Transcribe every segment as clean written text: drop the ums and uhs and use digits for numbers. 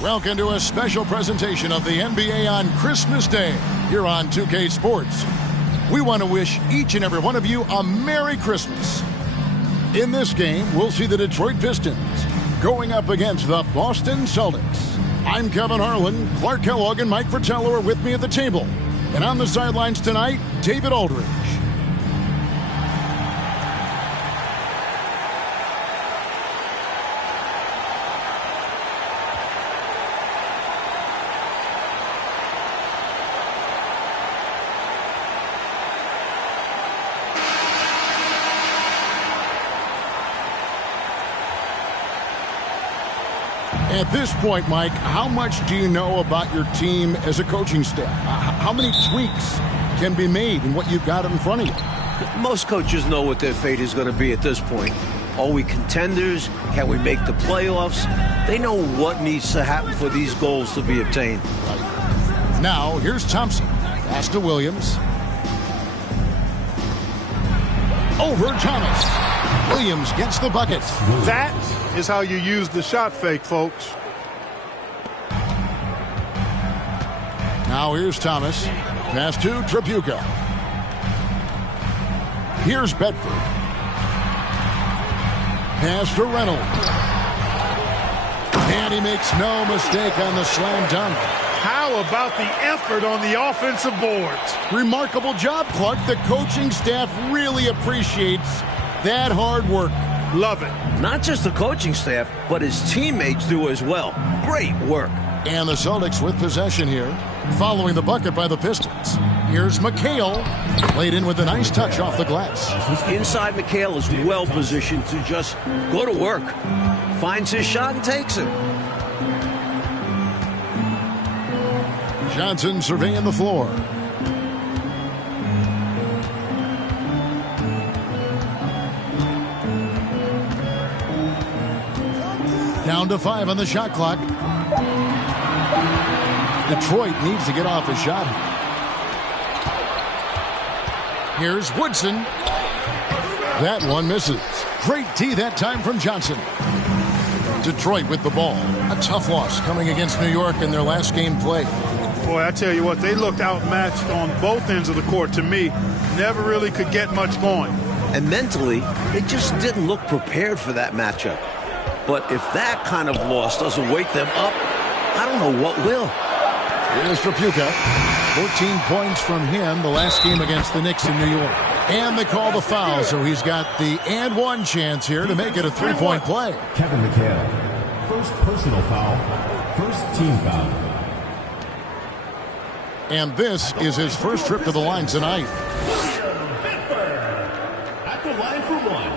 Welcome to a special presentation of the NBA on Christmas Day here on 2K Sports. We want to wish each and every one of you a Merry Christmas. In this game, we'll see the Detroit Pistons going up against the Boston Celtics. I'm Kevin Harlan. Clark Kellogg and Mike Fratello are with me at the table. And on the sidelines tonight, David Aldridge. At this point, Mike, how much do you know about your team as a coaching staff? How many tweaks can be made in what you've got in front of you? Most coaches know what their fate is going to be at this point. Are we contenders? Can we make the playoffs? They know what needs to happen for these goals to be obtained. Right. Now, here's Thompson. Pass to Williams. Over Thomas. Williams gets the bucket. That is how you use the shot fake, folks. Now here's Thomas. Pass to Tripucka. Here's Bedford. Pass to Reynolds. And he makes no mistake on the slam dunk. How about the effort on the offensive boards? Remarkable job, Clark. The coaching staff really appreciates that hard work. Love it. Not just the coaching staff, but his teammates do as well. Great work. And the Celtics with possession here, following the bucket by the Pistons. Here's McHale, laid in with a nice touch off the glass. Inside, McHale is well positioned to just go to work. Finds his shot and takes it. Johnson surveying the floor. Down to 5 on the shot clock. Detroit needs to get off a shot. Here's Woodson. That one misses. Great D that time from Johnson. Detroit with the ball. A tough loss coming against New York in their last game play. Boy, I tell you what, they looked outmatched on both ends of the court to me. Never really could get much going. And mentally, they just didn't look prepared for that matchup. But if that kind of loss doesn't wake them up, I don't know what will. Here's Tripucka. 14 points from him the last game against the Knicks in New York. And they call the foul, so he's got the and one chance here to make it a three-point play. Kevin McHale. First personal foul. First team foul. And this is his first trip to the line tonight. At the line for one.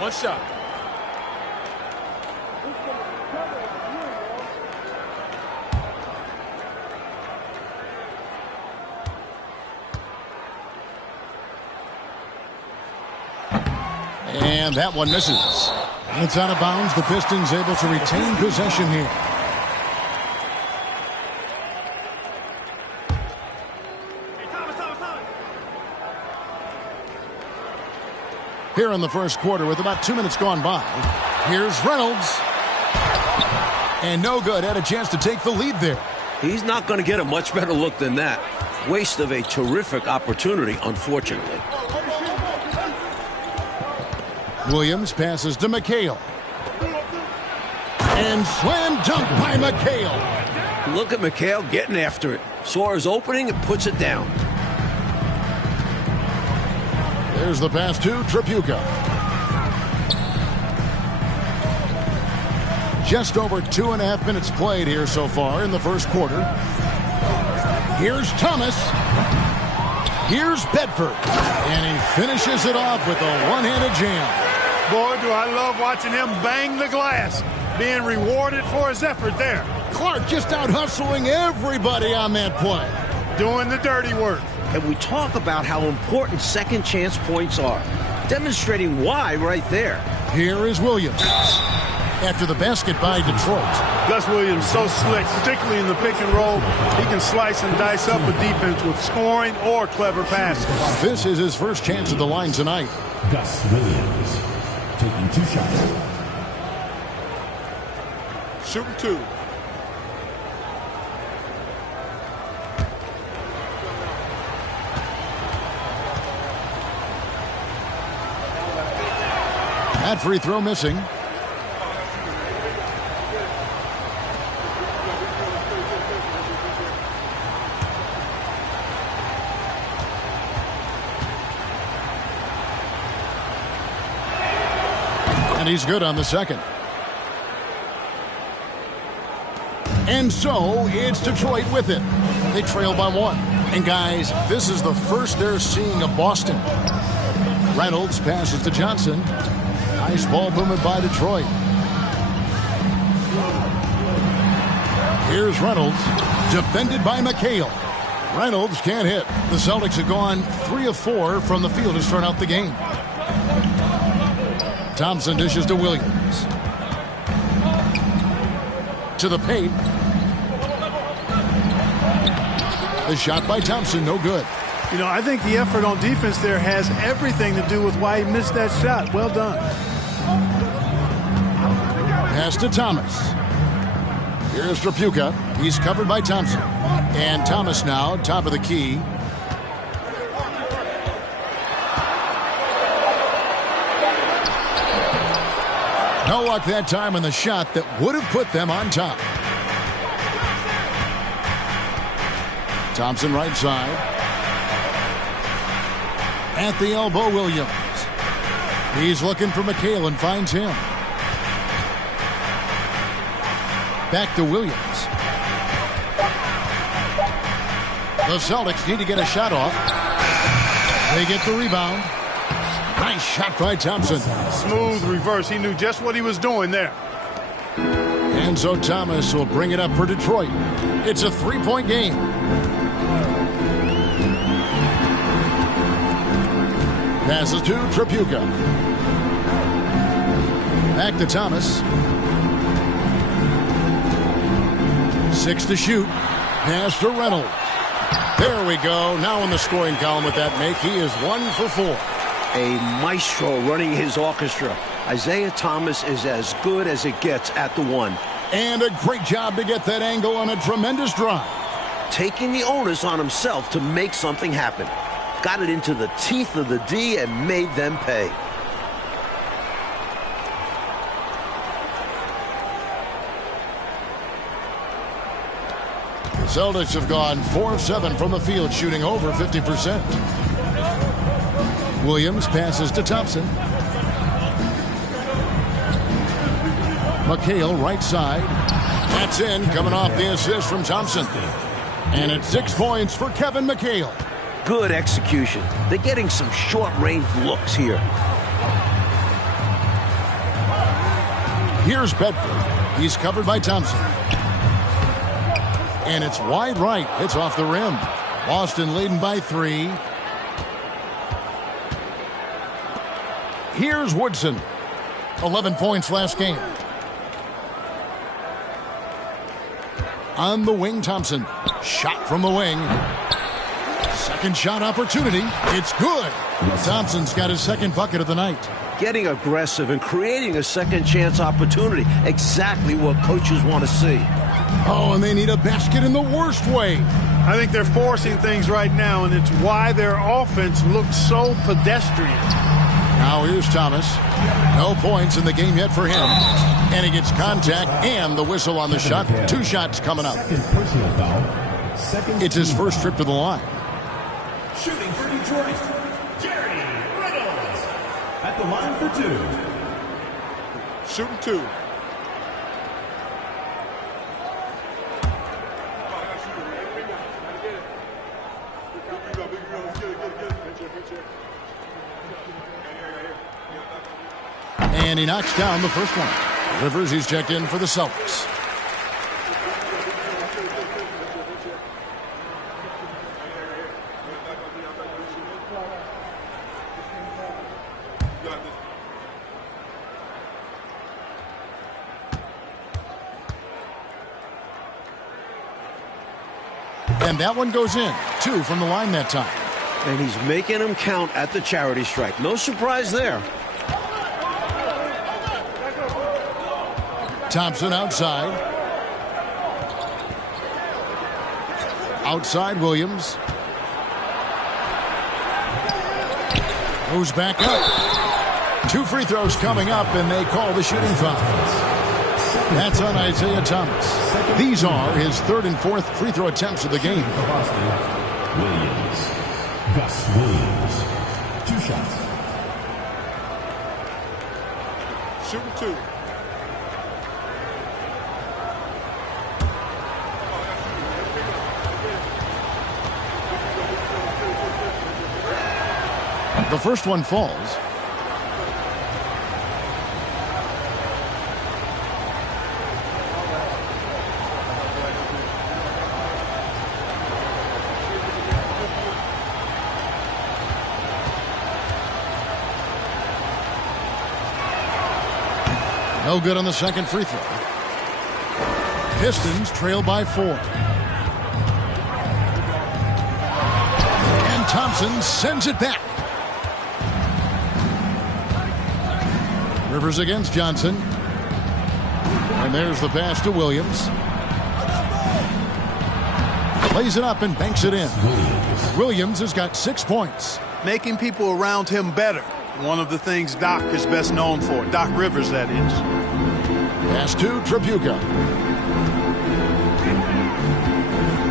One shot. And that one misses. It's out of bounds. The Pistons able to retain possession here. Here in the first quarter with about 2 minutes gone by. Here's Reynolds. And no good. Had a chance to take the lead there. He's not going to get a much better look than that. Waste of a terrific opportunity, unfortunately. Williams passes to McHale. And slam dunk by McHale. Look at McHale getting after it. Saw his opening and puts it down. There's the pass to Tripucka. Just over 2.5 minutes played here so far in the first quarter. Here's Thomas. Here's Bedford. And he finishes it off with a one-handed jam. Boy, do I love watching him bang the glass. Being rewarded for his effort there. Clark just out hustling everybody on that play. Doing the dirty work. And we talk about how important second chance points are. Demonstrating why right there. Here is Williams. After the basket by Detroit. Gus Williams so slick, particularly in the pick and roll. He can slice and dice up a defense with scoring or clever passing. This is his first chance at the line tonight. Gus Williams. taking 2 shots. Shooting 2. That free throw missing. And he's good on the second. And so it's Detroit with it. They trail by 1. And guys, this is the first they're seeing of Boston. Reynolds passes to Johnson. Nice ball movement by Detroit. Here's Reynolds, defended by McHale. Reynolds can't hit. The Celtics have gone 3 of 4 from the field to start out the game. Thompson dishes to Williams. To the paint. The shot by Thompson, no good. You know, I think the effort on defense there has everything to do with why he missed that shot. Well done. Pass to Thomas. Here's Trapuka. He's covered by Thompson. And Thomas now, top of the key. No luck that time on the shot that would have put them on top. Thompson right side. At the elbow, Williams. He's looking for McHale and finds him. Back to Williams. The Celtics need to get a shot off. They get the rebound. Nice shot by Thompson. Smooth reverse. He knew just what he was doing there. And so Thomas will bring it up for Detroit. It's a 3-point game. Passes to Trapuka. Back to Thomas. 6 to shoot. Pass to Reynolds. There we go. Now in the scoring column with that make. He is 1 for 4. A maestro running his orchestra. Isaiah Thomas is as good as it gets at the 1. And a great job to get that angle on a tremendous drive. Taking the onus on himself to make something happen. Got it into the teeth of the D and made them pay. Celtics have gone 4 of 7 from the field, shooting over 50%. Williams passes to Thompson. McHale right side. That's in, coming off the assist from Thompson. And it's 6 points for Kevin McHale. Good execution. They're getting some short-range looks here. Here's Bedford. He's covered by Thompson. And it's wide right. It's off the rim. Boston leading by 3. Here's Woodson. 11 points last game. On the wing, Thompson. Shot from the wing. Second shot opportunity. It's good. Thompson's got his second bucket of the night. Getting aggressive and creating a second chance opportunity. Exactly what coaches want to see. Oh, and they need a basket in the worst way. I think they're forcing things right now, and it's why their offense looks so pedestrian. Now here's Thomas. No points in the game yet for him. And he gets contact and the whistle on the shot. 2 shots coming up. Personal foul. It's his first trip to the line. Shooting for Detroit, Jerry Reynolds. At the line for 2. Shooting 2. And he knocks down the first one. Rivers, he's checked in for the Celtics. And that one goes in. 2 from the line that time. And he's making them count at the charity stripe. No surprise there. Thompson outside. Outside Williams. Goes back up. 2 free throws coming up, and they call the shooting foul. That's on Isaiah Thomas. These are his 3rd and 4th free throw attempts of the game. Williams. Gus Williams. 2 shots. Shooting 2. The first one falls. No good on the second free throw. Pistons trail by 4. And Thompson sends it back. Rivers against Johnson. And there's the pass to Williams. Plays it up and banks it in. Williams has got 6 points. Making people around him better. One of the things Doc is best known for. Doc Rivers, that is. Pass to Tripucka.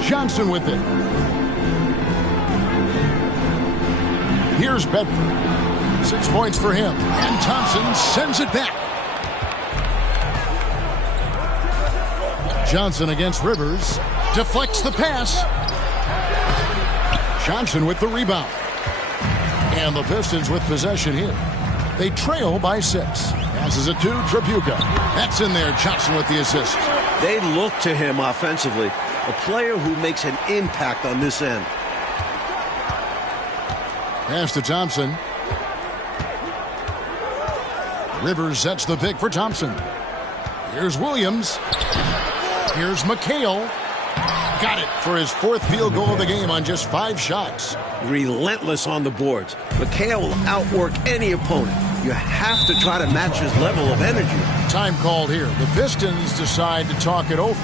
Johnson with it. Here's Bedford. 6 points for him. And Thompson sends it back. Johnson against Rivers. Deflects the pass. Johnson with the rebound. And the Pistons with possession here. They trail by 6. Passes it to Tripucka. That's in there. Johnson with the assist. They look to him offensively. A player who makes an impact on this end. Pass to Thompson. Rivers sets the pick for Thompson. Here's Williams. Here's McHale. Got it for his 4th field goal of the game on just 5 shots. Relentless on the boards. McHale will outwork any opponent. You have to try to match his level of energy. Time called here. The Pistons decide to talk it over.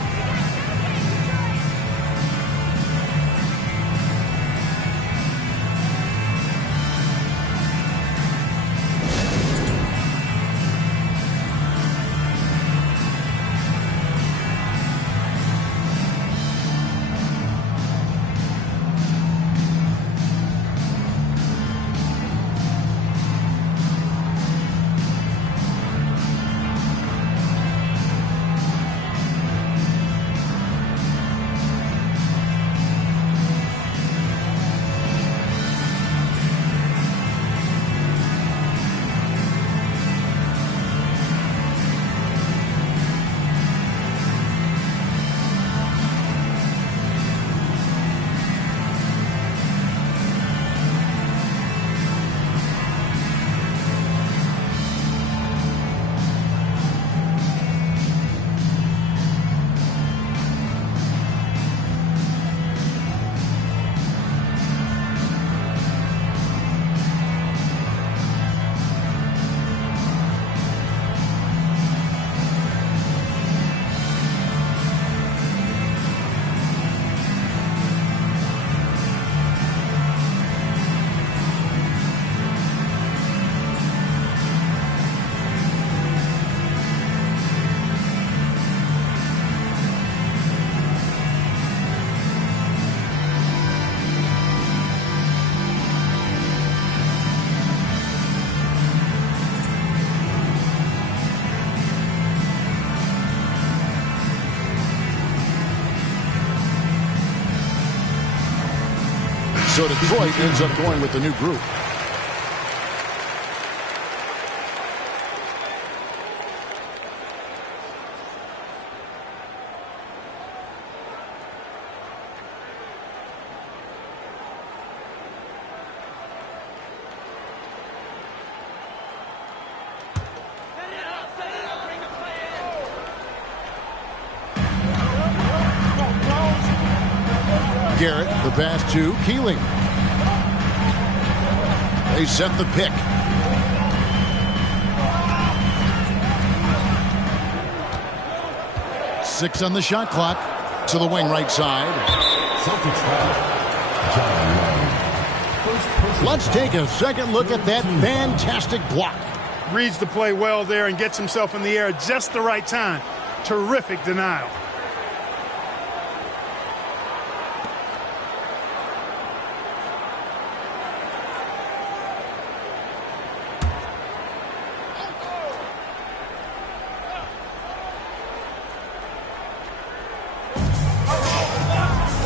So Detroit ends up going with the new group. Garrett, the pass to Keeling. They set the pick. 6 on the shot clock. To the wing right side. Celtics foul. John Wall. First personal Let's foul. take a second look at that fantastic block. Reads the play well there and gets himself in the air at just the right time. Terrific denial.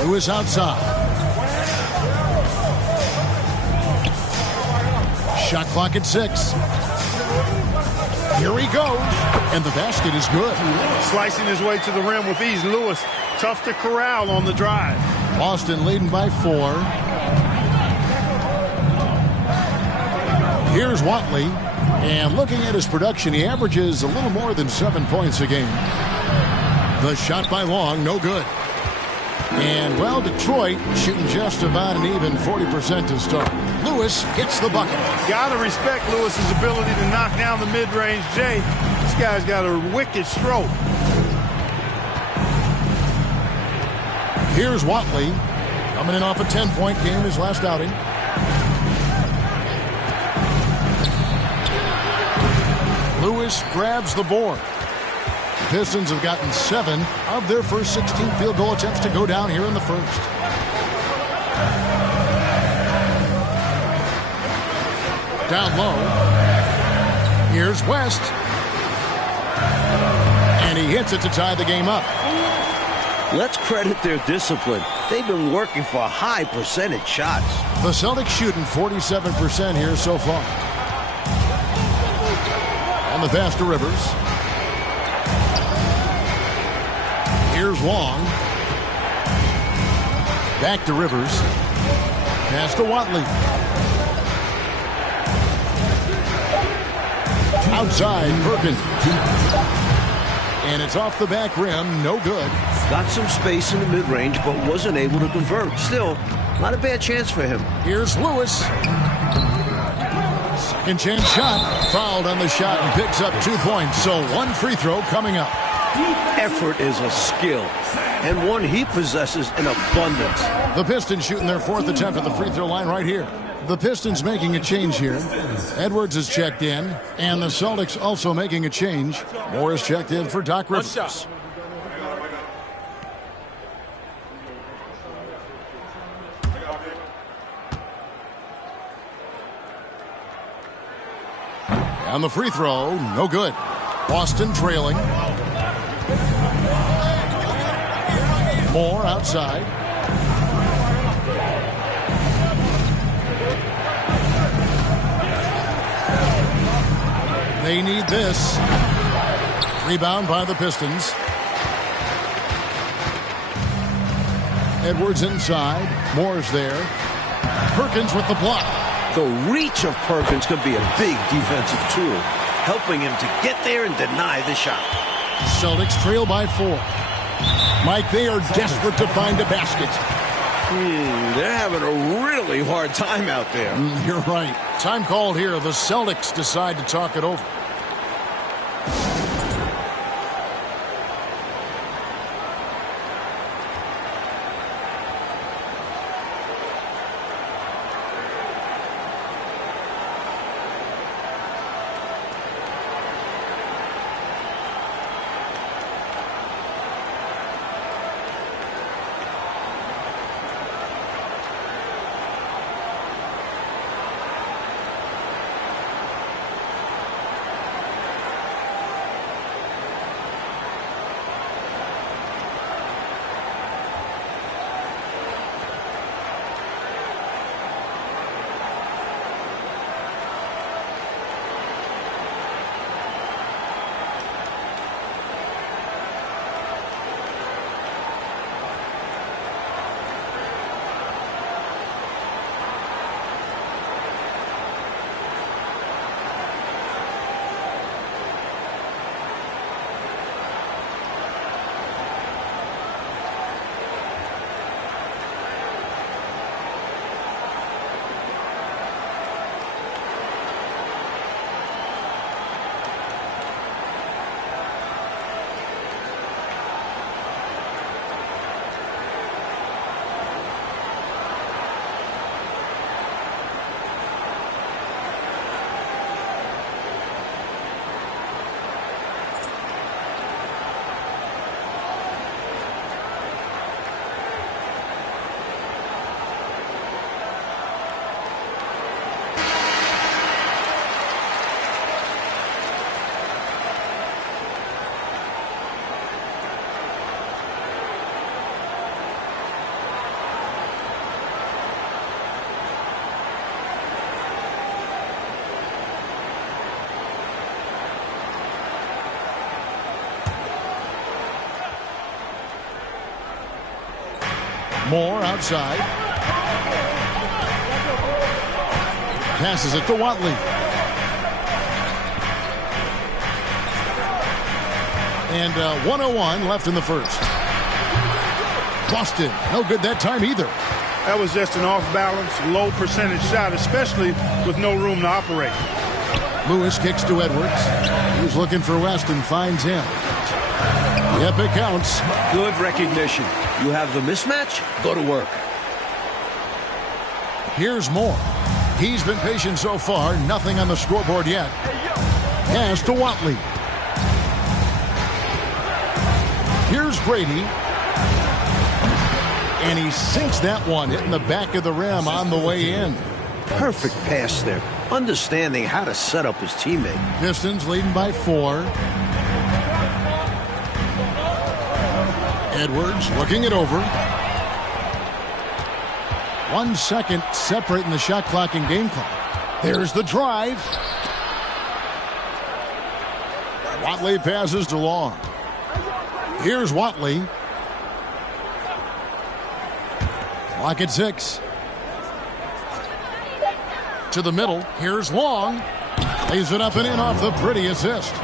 Lewis outside. Shot clock at 6. Here he goes. And the basket is good. Slicing his way to the rim with ease. Lewis, tough to corral on the drive. Boston leading by 4. Here's Watley. And looking at his production, he averages a little more than 7 points a game. The shot by Long, no good. And, well, Detroit shooting just about an even 40% to start. Lewis gets the bucket. Gotta respect Lewis's ability to knock down the mid-range. Jay, this guy's got a wicked stroke. Here's Watley. Coming in off a 10-point game his last outing. Lewis grabs the board. The Pistons have gotten 7 of their first 16 field goal attempts to go down here in the first. Down low. Here's West. And he hits it to tie the game up. Let's credit their discipline. They've been working for high percentage shots. The Celtics shooting 47% here so far. On the pass to Rivers. Here's Long. Back to Rivers. Pass to Watley. Outside, Perkins. And it's off the back rim, no good. Got some space in the mid-range, but wasn't able to convert. Still, not a bad chance for him. Here's Lewis. Second chance shot. Fouled on the shot and picks up 2 points. So 1 free throw coming up. Effort is a skill, and one he possesses in abundance. The Pistons shooting their 4th attempt at the free throw line right here. The Pistons making a change here. Edwards is checked in, and the Celtics also making a change. Moore is checked in for Doc Rivers. On the free throw, no good. Boston trailing. Moore outside. They need this. Rebound by the Pistons. Edwards inside. Moore's there. Perkins with the block. The reach of Perkins could be a big defensive tool, helping him to get there and deny the shot. Celtics trail by 4. Mike, they are desperate to find a basket. They're having a really hard time out there. You're right. Time called here. The Celtics decide to talk it over. Moore outside. Passes it to Watley. And 1:01 left in the first. Busted. No good that time either. That was just an off-balance, low-percentage shot, especially with no room to operate. Lewis kicks to Edwards. He's looking for West and finds him. Yep, it counts. Good recognition. You have the mismatch, go to work. Here's Moore. He's been patient so far. Nothing on the scoreboard yet. Pass to Watley. Here's Grady. And he sinks that one, hitting the back of the rim on the way in. Perfect pass there. Understanding how to set up his teammate. Pistons leading by 4. Edwards looking it over. 1 second separating the shot clock and game clock. There's the drive. Watley passes to Long. Here's Watley. Clock at 6. To the middle. Here's Long. Lays it up and in off the pretty assist.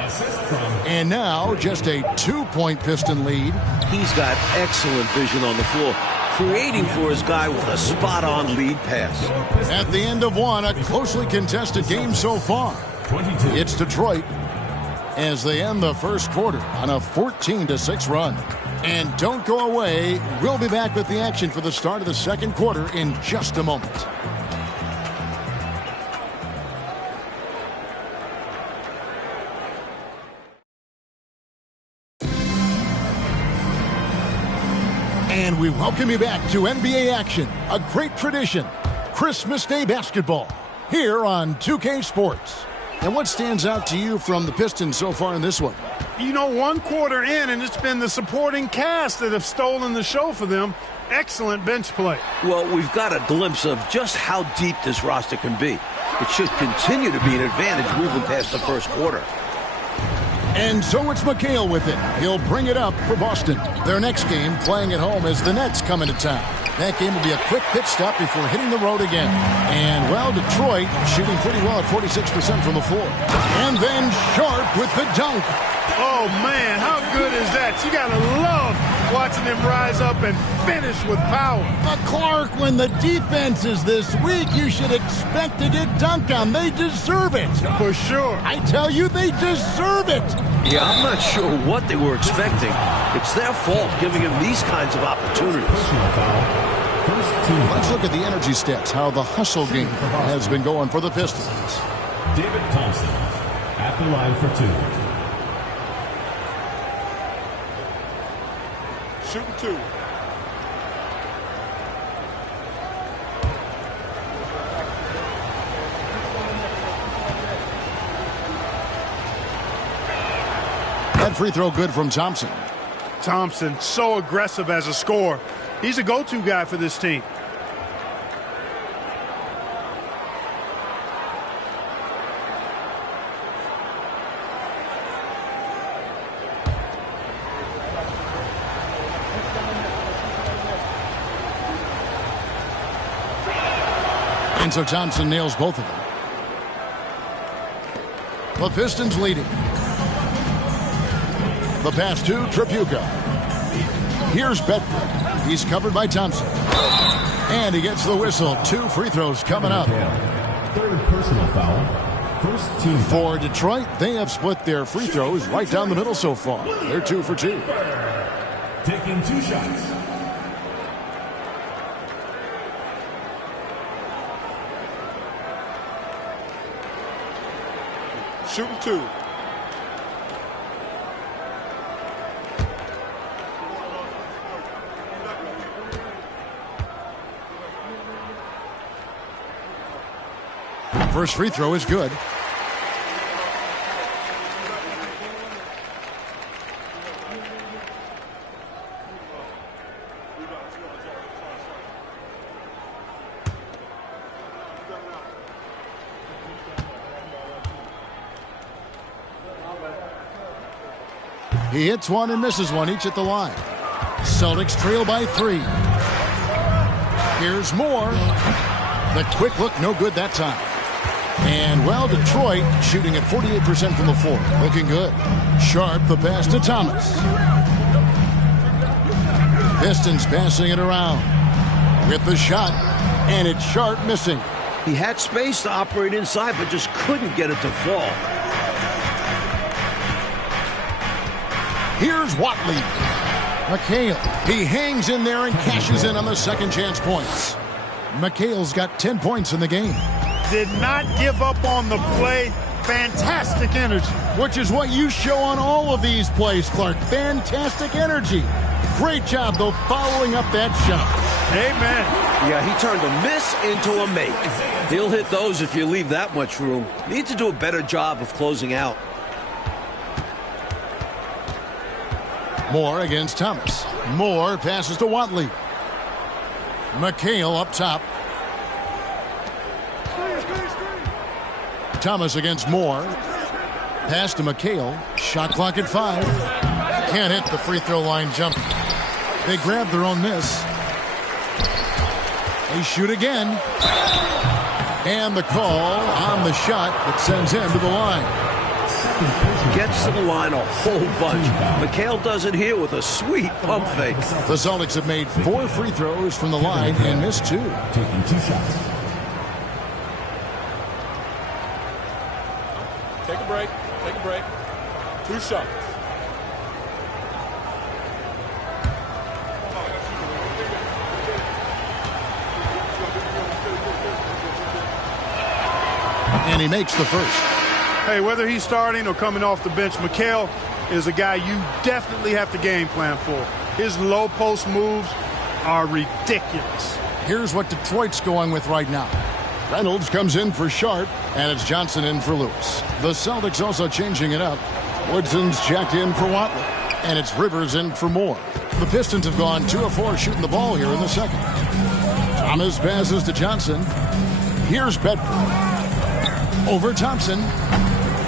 And now just a 2-point Piston lead. He's got excellent vision on the floor, creating for his guy with a spot-on lead pass. At the end of one, a closely contested game so far. It's Detroit as they end the first quarter on a 14-6 run. And don't go away. We'll be back with the action for the start of the second quarter in just a moment. And we welcome you back to NBA action, a great tradition, Christmas Day basketball, here on 2K Sports. And what stands out to you from the Pistons so far in this one? You know, 1 quarter in, and it's been the supporting cast that have stolen the show for them. Excellent bench play. Well, we've got a glimpse of just how deep this roster can be. It should continue to be an advantage moving past the first quarter. And so it's McHale with it. He'll bring it up for Boston. Their next game playing at home as the Nets come into town. That game will be a quick pit stop before hitting the road again. And, well, Detroit shooting pretty well at 46% from the floor. And then Sharp with the dunk. Oh, man, how good is that? You got to love watching him rise up and finish with power. Clark, when the defense is this weak, you should expect to get dunked on. They deserve it. For sure. I tell you, they deserve it. Yeah, I'm not sure what they were expecting. It's their fault giving him these kinds of opportunities. Let's look at the energy stats, how the hustle game has been going for the Pistons. David Thompson at the line for 2. Shooting 2. That free throw good from Thompson. Thompson, so aggressive as a scorer. He's a go-to guy for this team. And so Thompson nails both of them. The Pistons leading. The pass to Tripucka. Here's Bedford. He's covered by Thompson. And he gets the whistle. 2 free throws coming up. Third personal foul. First team foul. For Detroit, they have split their free throws right down the middle so far. They're 2 for 2. Taking 2 shots. Shooting 2. First free throw is good. He hits one and misses one, each at the line. Celtics trail by 3. Here's Moore. The quick look, no good that time. And, well, Detroit shooting at 48% from the floor. Looking good. Sharp, the pass to Thomas. Pistons passing it around. With the shot. And it's Sharp missing. He had space to operate inside, but just couldn't get it to fall. Here's Watley. McHale. He hangs in there and cashes in on the second chance points. McHale's got 10 points in the game. Did not give up on the play. Fantastic energy. Which is what you show on all of these plays, Clark. Fantastic energy. Great job, though, following up that shot. Amen. Yeah, he turned a miss into a make. He'll hit those if you leave that much room. Need to do a better job of closing out. Moore against Thomas. Moore passes to Watley. McHale up top. Thomas against Moore. Pass to McHale. Shot clock at 5. Can't hit the free throw line jump. They grab their own miss. They shoot again. And the call on the shot that sends him to the line. Gets to the line a whole bunch. McHale does it here with a sweet pump fake. The Celtics have made 4 free throws from the line and missed 2. Taking 2 shots. Take a break. Take a break. 2 shots. And he makes the first. Hey, whether he's starting or coming off the bench, McHale is a guy you definitely have to game plan for. His low post moves are ridiculous. Here's what Detroit's going with right now. Reynolds comes in for Sharp, and it's Johnson in for Lewis. The Celtics also changing it up. Woodson's checked in for Watley, and it's Rivers in for Moore. The Pistons have gone 2 of 4 shooting the ball here in the second. Thomas passes to Johnson. Here's Bedford. Over Thompson.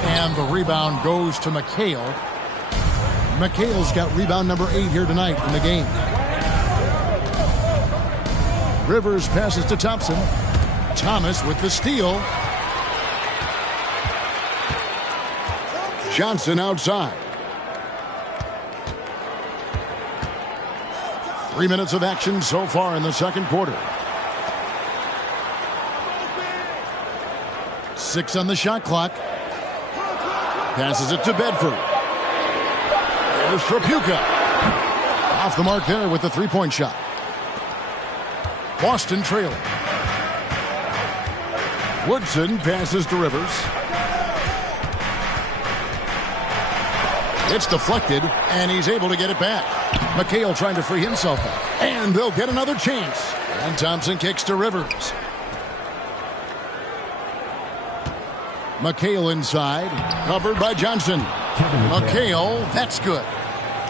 And the rebound goes to McHale. McHale's got rebound number 8 here tonight in the game. Rivers passes to Thompson. Thomas with the steal. Johnson outside. 3 minutes of action so far in the second quarter. 6 on the shot clock. Passes it to Bedford. There's Trapuka. Off the mark there with the three-point shot. Boston trailing. Woodson passes to Rivers. It's deflected, and he's able to get it back. McHale trying to free himself up. And they'll get another chance. And Thompson kicks to Rivers. McHale inside, covered by Johnson. McHale, that's good.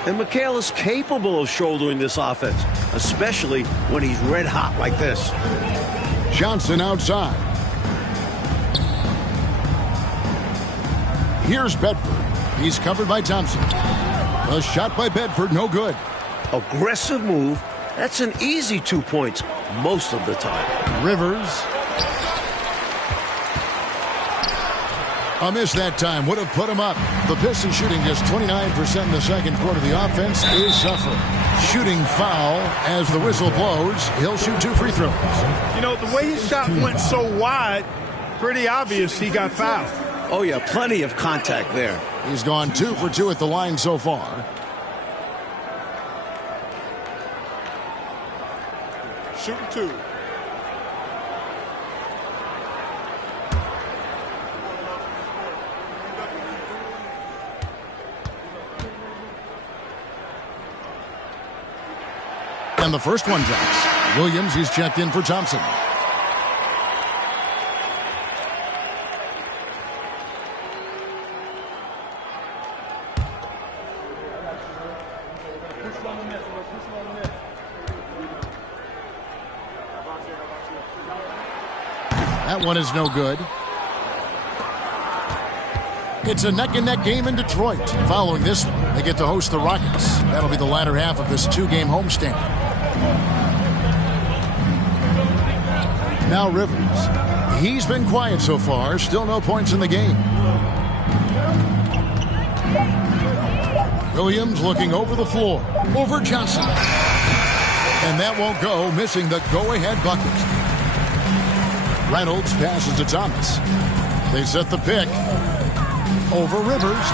And McHale is capable of shouldering this offense, especially when he's red hot like this. Johnson outside. Here's Bedford. He's covered by Thompson. A shot by Bedford, no good. Aggressive move. That's an easy 2 points most of the time. Rivers. A miss that time would have put him up. The Pistons shooting just 29% in the second quarter. The offense is suffering. Shooting foul as the whistle blows. He'll shoot 2 free throws. You know, the way his shot went so wide, pretty obvious he got fouled. Oh, yeah, plenty of contact there. He's gone 2 for 2 at the line so far. Shooting 2. And the first one drops. Williams, he's checked in for Thompson. That one is no good. It's a neck-and-neck game in Detroit. Following this one, they get to host the Rockets. That'll be the latter half of this 2-game homestand. Now Rivers. He's been quiet so far. Still no points in the game. Williams looking over the floor. Over Johnson. And that won't go, missing the go-ahead bucket. Reynolds passes to Thomas. They set the pick. Over Rivers.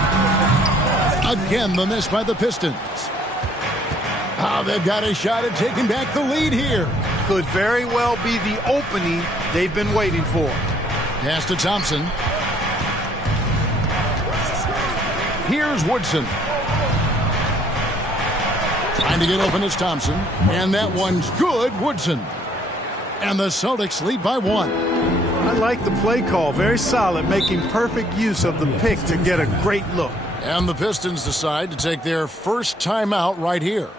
Again, the miss by the Pistons. Oh, they've got a shot at taking back the lead here. Could very well be the opening they've been waiting for. Pass to Thompson. Here's Woodson. Trying to get open is Thompson. And that one's good, Woodson. And the Celtics lead by 1. I like the play call. Very solid, making perfect use of the pick to get a great look. And the Pistons decide to take their first timeout right here.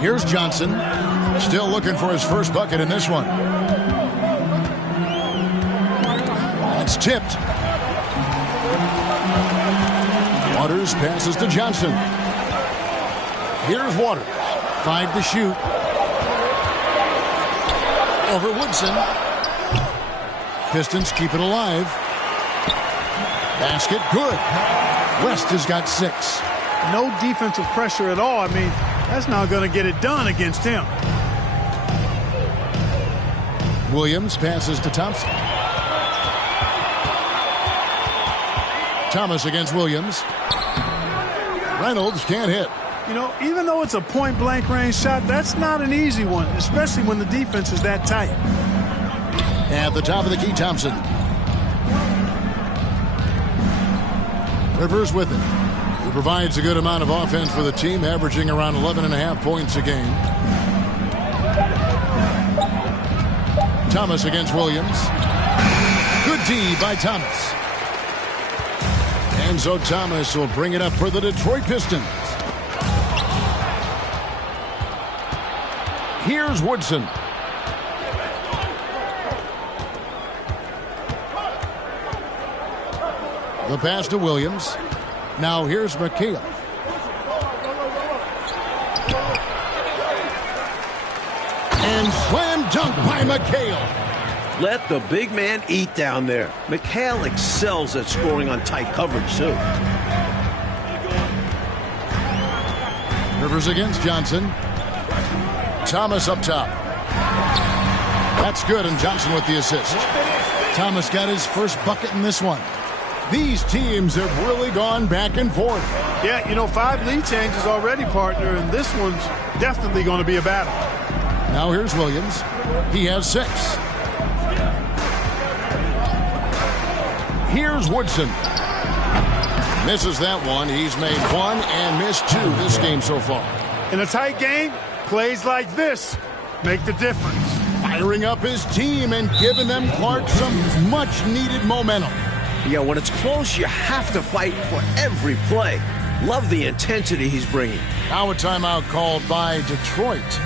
Here's Johnson. Still looking for his first bucket in this one. That's tipped. Waters passes to Johnson. Here's Waters. 5 to shoot. Over Woodson. Pistons keep it alive. Basket good. West has got 6. No defensive pressure at all. I mean, that's not going to get it done against him. Williams passes to Thompson. Thomas against Williams. Reynolds can't hit. You know, even though it's a point-blank range shot, that's not an easy one, especially when the defense is that tight. At the top of the key, Thompson. Rivers with it. He provides a good amount of offense for the team, averaging around 11.5 points a game. Thomas against Williams. Good D by Thomas. And so Thomas will bring it up for the Detroit Pistons. Here's Woodson. The pass to Williams. Now here's McHale. And slam dunk by McHale. Let the big man eat down there. McHale excels at scoring on tight coverage, too. Rivers against Johnson. Thomas up top. That's good, and Johnson with the assist. Thomas got his first bucket in this one. These teams have really gone back and forth. Yeah, 5 lead changes already, partner, and this one's definitely going to be a battle. Now here's Williams. He has 6. Here's Woodson. Misses that one. He's made 1 and missed 2 this game so far. In a tight game, plays like this make the difference. Firing up his team and giving them, Clark, some much-needed momentum. Yeah, when it's close, you have to fight for every play. Love the intensity he's bringing. Now a timeout called by Detroit.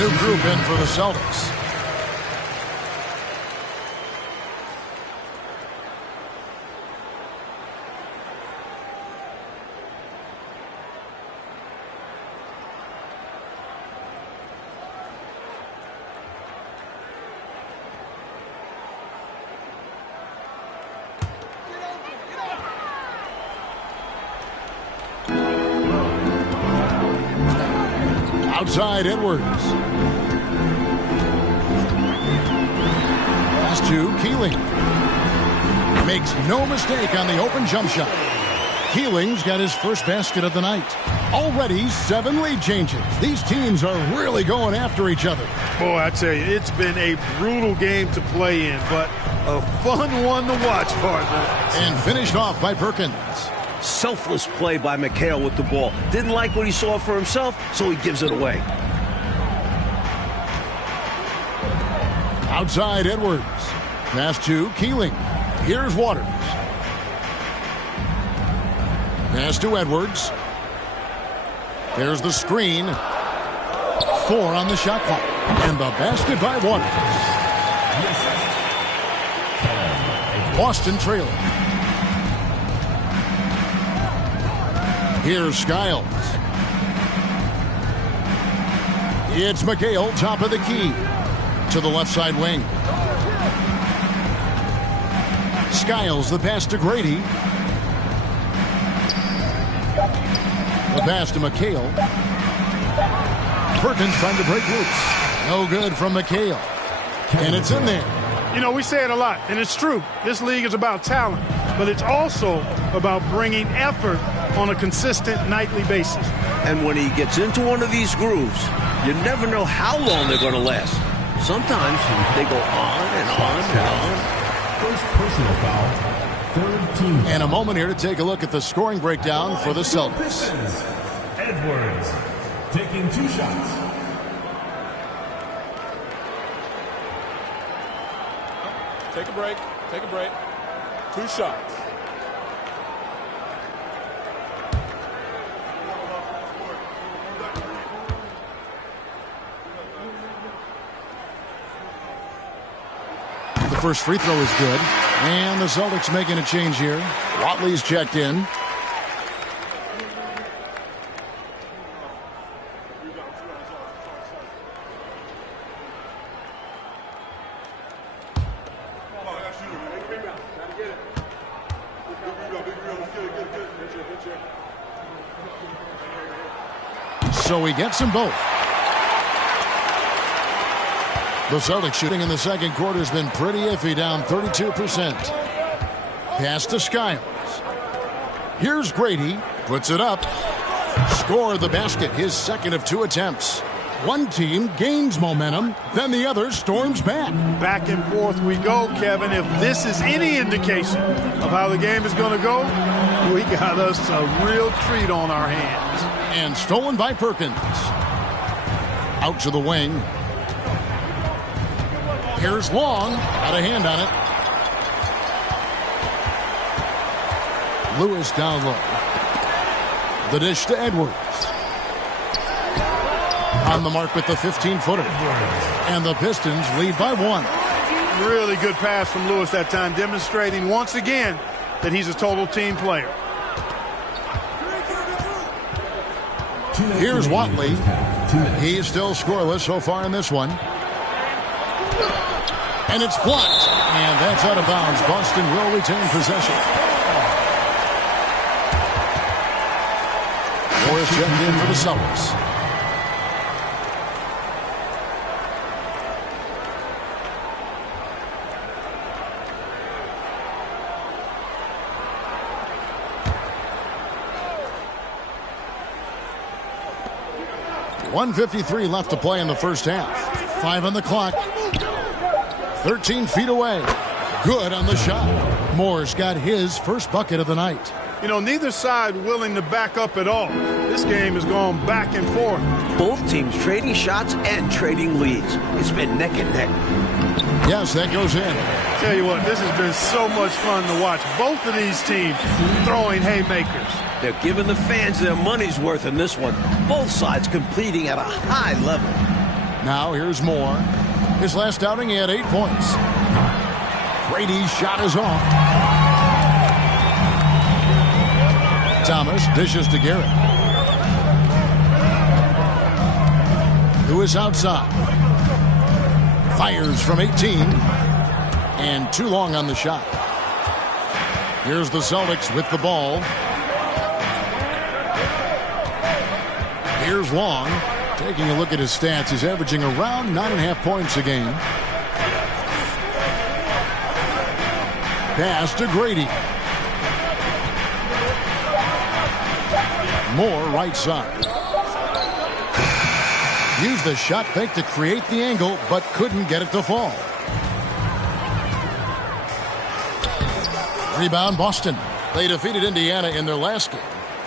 New group in for the Celtics. Outside Edwards. Pass to Keeling. Makes no mistake on the open jump shot. Keeling's got his first basket of the night. Already 7 lead changes. These teams are really going after each other. Boy, I tell you, it's been a brutal game to play in, but a fun one to watch, partner. And finished off by Perkins. Selfless play by McHale with the ball. Didn't like what he saw for himself, so he gives it away. Outside Edwards. Pass to Keeling. Here's Waters. Pass to Edwards. There's the screen. 4 on the shot clock. And the basket by Waters. Boston trailing. Here's Skiles. It's McHale, top of the key. To the left side wing. Skiles, the pass to Grady. The pass to McHale. Perkins trying to break loose. No good from McHale. And it's in there. You know, we say it a lot, and it's true. This league is about talent, but it's also about bringing effort on a consistent nightly basis. And when he gets into one of these grooves, you never know how long they're going to last. Sometimes they go on and on and on. First personal foul, third team. And a moment here to take a look at the scoring breakdown for the Celtics. Pistons. Edwards taking 2 shots. Take a break. Take a break. 2 shots. The first free throw is good. And the Celtics making a change here. Watley's checked in. So he gets them both. The Celtics shooting in the second quarter has been pretty iffy, down 32%. Pass to Skiles. Here's Grady. Puts it up. Score the basket, his second of 2 attempts. One team gains momentum, then the other storms back. Back and forth we go, Kevin. If this is any indication of how the game is going to go, we got us a real treat on our hands. And stolen by Perkins. Out to the wing. Here's Long. Got a hand on it. Lewis down low. The dish to Edwards. On the mark with the 15-footer. And the Pistons lead by 1. Really good pass from Lewis that time, demonstrating once again that he's a total team player. Here's Watley. He's still scoreless so far in this one. And it's blocked. And that's out of bounds. Boston will retain possession. Morris checked in for the Celtics. .153 left to play in the first half. 5 on the clock. 13 feet away. Good on the shot. Moore's got his first bucket of the night. You know, neither side willing to back up at all. This game is going back and forth. Both teams trading shots and trading leads. It's been neck and neck. Yes, that goes in. Tell you what, this has been so much fun to watch. Both of these teams throwing haymakers. They're giving the fans their money's worth in this one. Both sides competing at a high level. Now here's Moore. His last outing, he had 8 points. Brady's shot is off. Thomas dishes to Garrett. Who is outside. Fires from 18. And too long on the shot. Here's the Celtics with the ball. Here's Long. Taking a look at his stats, he's averaging around 9.5 points a game. Pass to Grady. Moore right side. Used the shot fake to create the angle, but couldn't get it to fall. Rebound Boston. They defeated Indiana in their last game.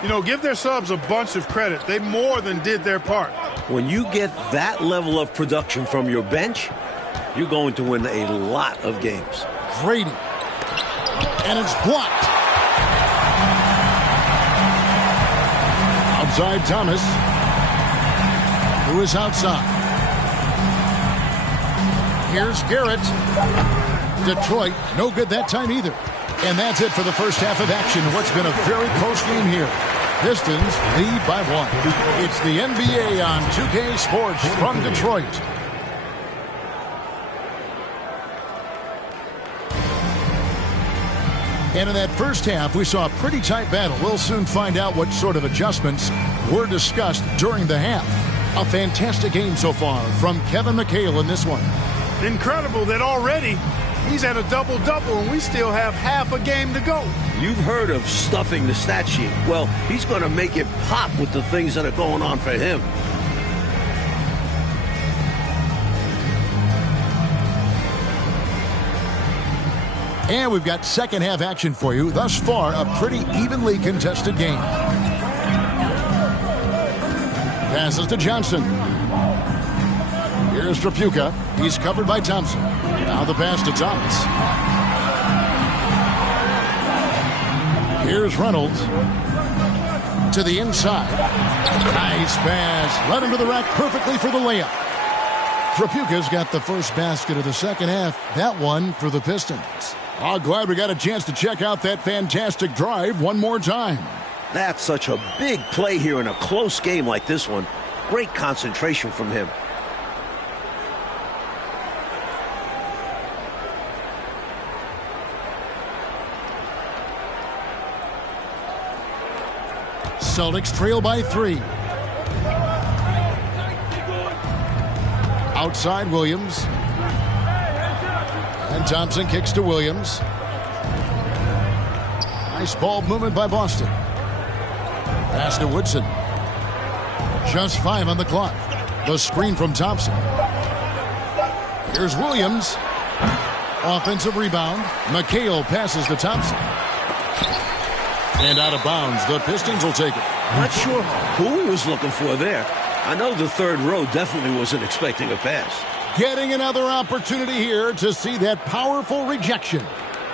You know, give their subs a bunch of credit. They more than did their part. When you get that level of production from your bench, you're going to win a lot of games. Grady. And it's blocked. Outside Thomas. Who is outside. Here's Garrett. Detroit, no good that time either. And that's it for the first half of action. What's been a very close game here. Pistons lead by 1. It's the NBA on 2K Sports from Detroit. And in that first half, we saw a pretty tight battle. We'll soon find out what sort of adjustments were discussed during the half. A fantastic game so far from Kevin McHale in this one. Incredible that already he's at a double-double, and we still have half a game to go. You've heard of stuffing the stat sheet. Well, he's going to make it pop with the things that are going on for him. And we've got second half action for you. Thus far, a pretty evenly contested game. Passes to Johnson. Here's Trapuka. He's covered by Thompson. Now the pass to Thomas. Here's Reynolds. To the inside. Nice pass. Led him to the rack perfectly for the layup. Trapuka's got the first basket of the second half. That one for the Pistons. Oh, glad we got a chance to check out that fantastic drive one more time. That's such a big play here in a close game like this one. Great concentration from him. Celtics trail by 3. Outside Williams. And Thompson kicks to Williams. Nice ball movement by Boston. Pass to Woodson. Just 5 on the clock. The screen from Thompson. Here's Williams. Offensive rebound. McHale passes to Thompson. And out of bounds. The Pistons will take it. Not sure who he was looking for there. I know the third row definitely wasn't expecting a pass. Getting another opportunity here to see that powerful rejection.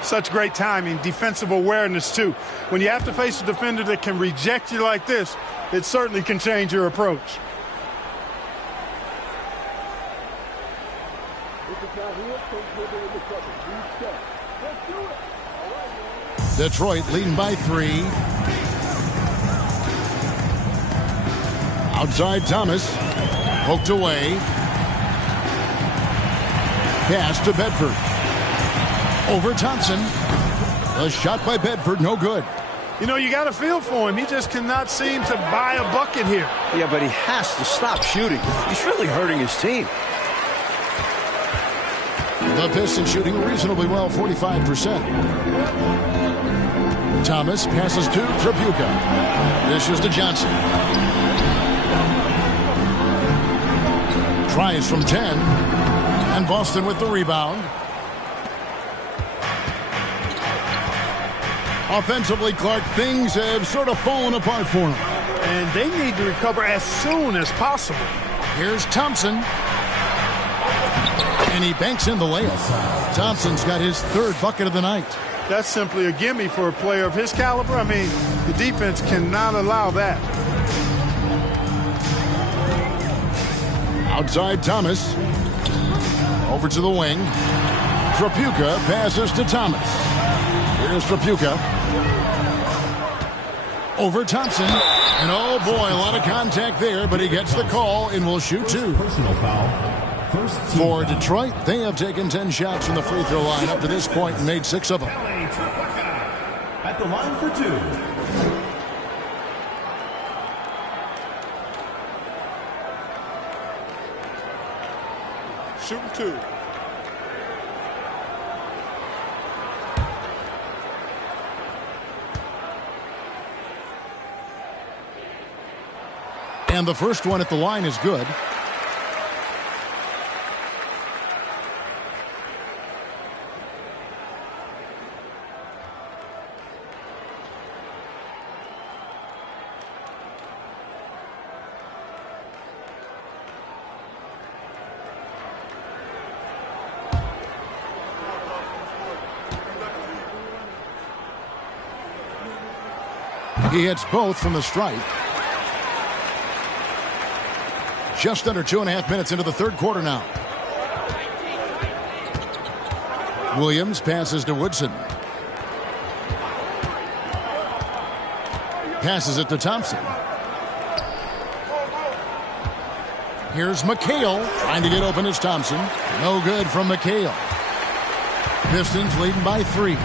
Such great timing, defensive awareness, too. When you have to face a defender that can reject you like this, it certainly can change your approach. Detroit leading by 3. Outside Thomas. Poked away. Pass to Bedford. Over Thompson. A shot by Bedford, no good. You know, you got a feel for him. He just cannot seem to buy a bucket here. Yeah, but he has to stop shooting. He's really hurting his team. The Pistons shooting reasonably well, 45%. Thomas passes to Tripucka. Dishes to Johnson. Tries from 10. And Boston with the rebound. Offensively, Clark, things have sort of fallen apart for him. And they need to recover as soon as possible. Here's Thompson. And he banks in the layup. Thompson's got his 3rd bucket of the night. That's simply a gimme for a player of his caliber. I mean, the defense cannot allow that. Outside Thomas. Over to the wing. Tripucka passes to Thomas. Here's Tripucka. Over Thompson. And oh boy, a lot of contact there, but he gets the call and will shoot 2. Personal foul. First team For foul. Detroit, they have taken 10 shots from the free throw line up to this point and made 6 of them. At the line for 2. Shooting 2. And the first one at the line is good. He hits both from the stripe. Just under 2.5 minutes into the 3rd quarter now. Williams passes to Woodson. Passes it to Thompson. Here's McHale trying to get open as Thompson. No good from McHale. Pistons leading by 3.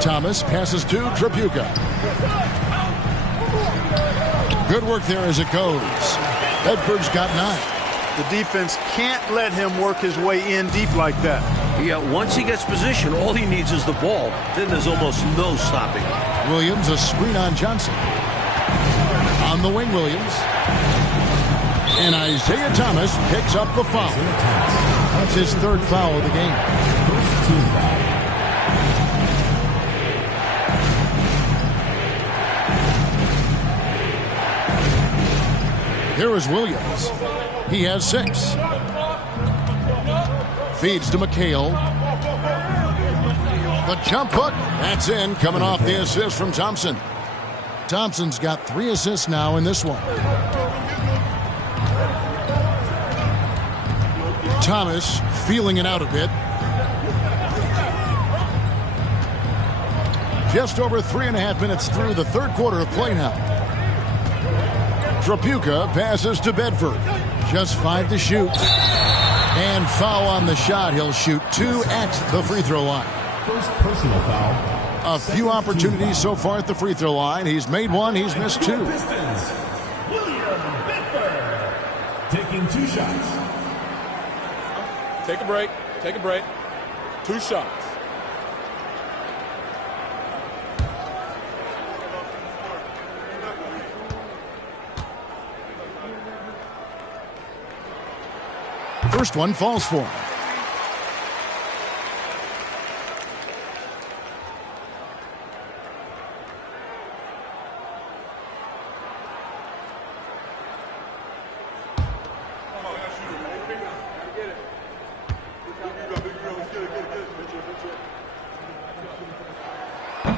Thomas passes to Tripucka. Good work there as it goes. Bedford's got 9. The defense can't let him work his way in deep like that. Yeah, once he gets position, all he needs is the ball. Then there's almost no stopping. Williams, a screen on Johnson. On the wing, Williams. And Isaiah Thomas picks up the foul. That's his 3rd foul of the game. First team foul. Here is Williams. He has 6. Feeds to McHale. The jump hook. That's in. Coming off the assist from Thompson. Thompson's got 3 assists now in this one. Thomas feeling it out a bit. Just over 3.5 minutes through the 3rd quarter of play now. Tripucka passes to Bedford. Just 5 to shoot. And foul on the shot. He'll shoot 2 at the free throw line. First personal foul. A few opportunities so far at the free throw line. He's made one. He's missed two. Pistons, taking 2 shots. Take a break. Take a break. 2 shots. First one falls for him.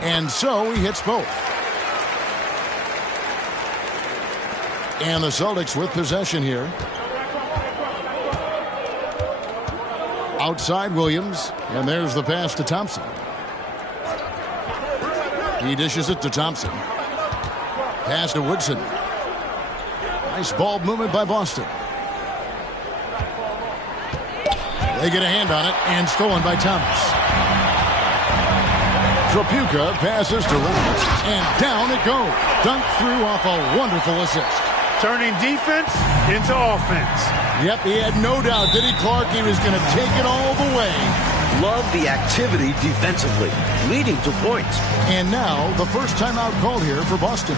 And so he hits both. And the Celtics with possession here. Outside Williams, and there's the pass to Thompson. He dishes it to Thompson. Pass to Woodson. Nice ball movement by Boston. They get a hand on it, and stolen by Thomas. Trapuka passes to Reynolds, and down it goes. Dunked through off a wonderful assist. Turning defense into offense. Yep, he had no doubt, did he, Clark? He was going to take it all the way. Love the activity defensively, leading to points. And now, the first timeout called here for Boston.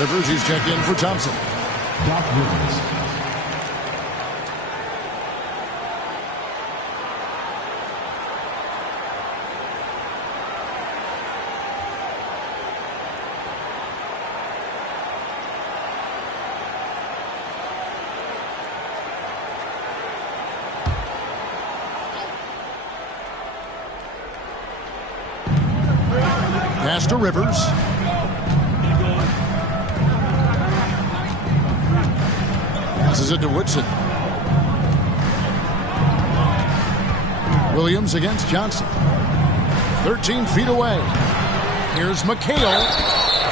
Rivers, he's checked in for Thompson. Doc Rivers. Pass to Rivers. Passes it to Woodson. Williams against Johnson. 13 feet away. Here's McHale.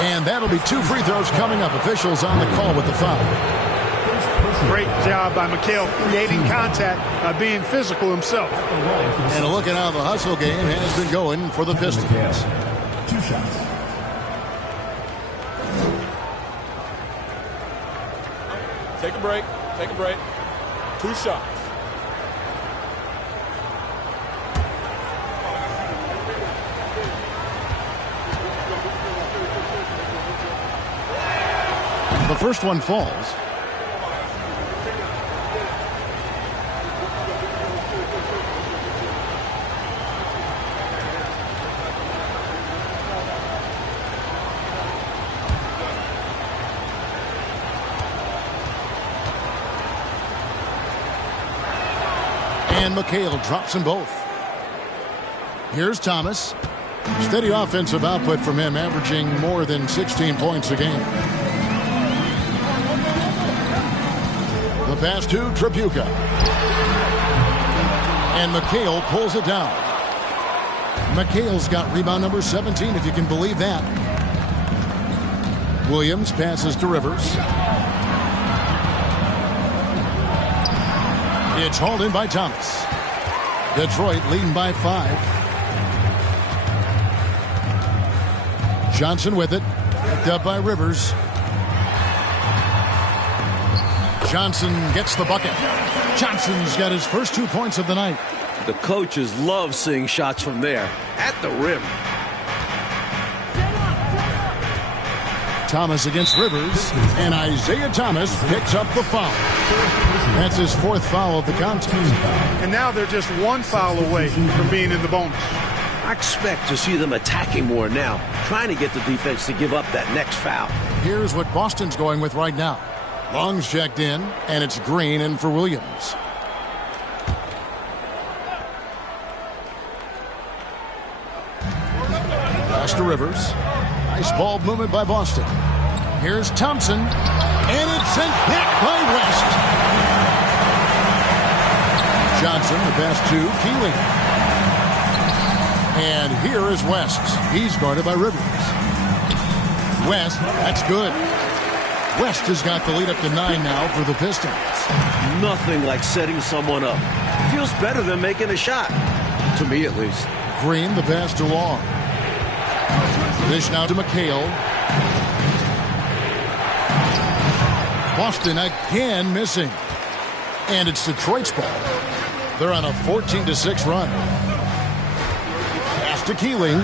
And that'll be 2 free throws coming up. Officials on the call with the foul. Great job by McHale creating contact by being physical himself. And a look at how the hustle game has been going for the Pistons. 2 shots. Take a break. Take a break. 2 shots. The first one falls. And McHale drops them both. Here's Thomas. Steady offensive output from him, averaging more than 16 points a game. The pass to Tripucka. And McHale pulls it down. McHale's got rebound number 17, if you can believe that. Williams passes to Rivers. It's hauled in by Thomas. Detroit leading by 5. Johnson with it. Picked up by Rivers. Johnson gets the bucket. Johnson's got his first 2 points of the night. The coaches love seeing shots from there at the rim. Thomas against Rivers, and Isaiah Thomas picks up the foul. That's his 4th foul of the contest. And now they're just 1 foul away from being in the bonus. I expect to see them attacking more now, trying to get the defense to give up that next foul. Here's what Boston's going with right now. Long's checked in, and it's Green in for Williams. Pass to Rivers. Nice ball movement by Boston. Here's Thompson, and it's sent back by West. Johnson, the pass to Keeling. And here is West. He's guarded by Rivers. West, that's good. West has got the lead up to 9 now for the Pistons. Nothing like setting someone up. Feels better than making a shot. To me, at least. Green, the pass to Long. Dish now to McHale. Boston again missing. And it's Detroit's ball. They're on a 14-6 run. Pass to Keeling.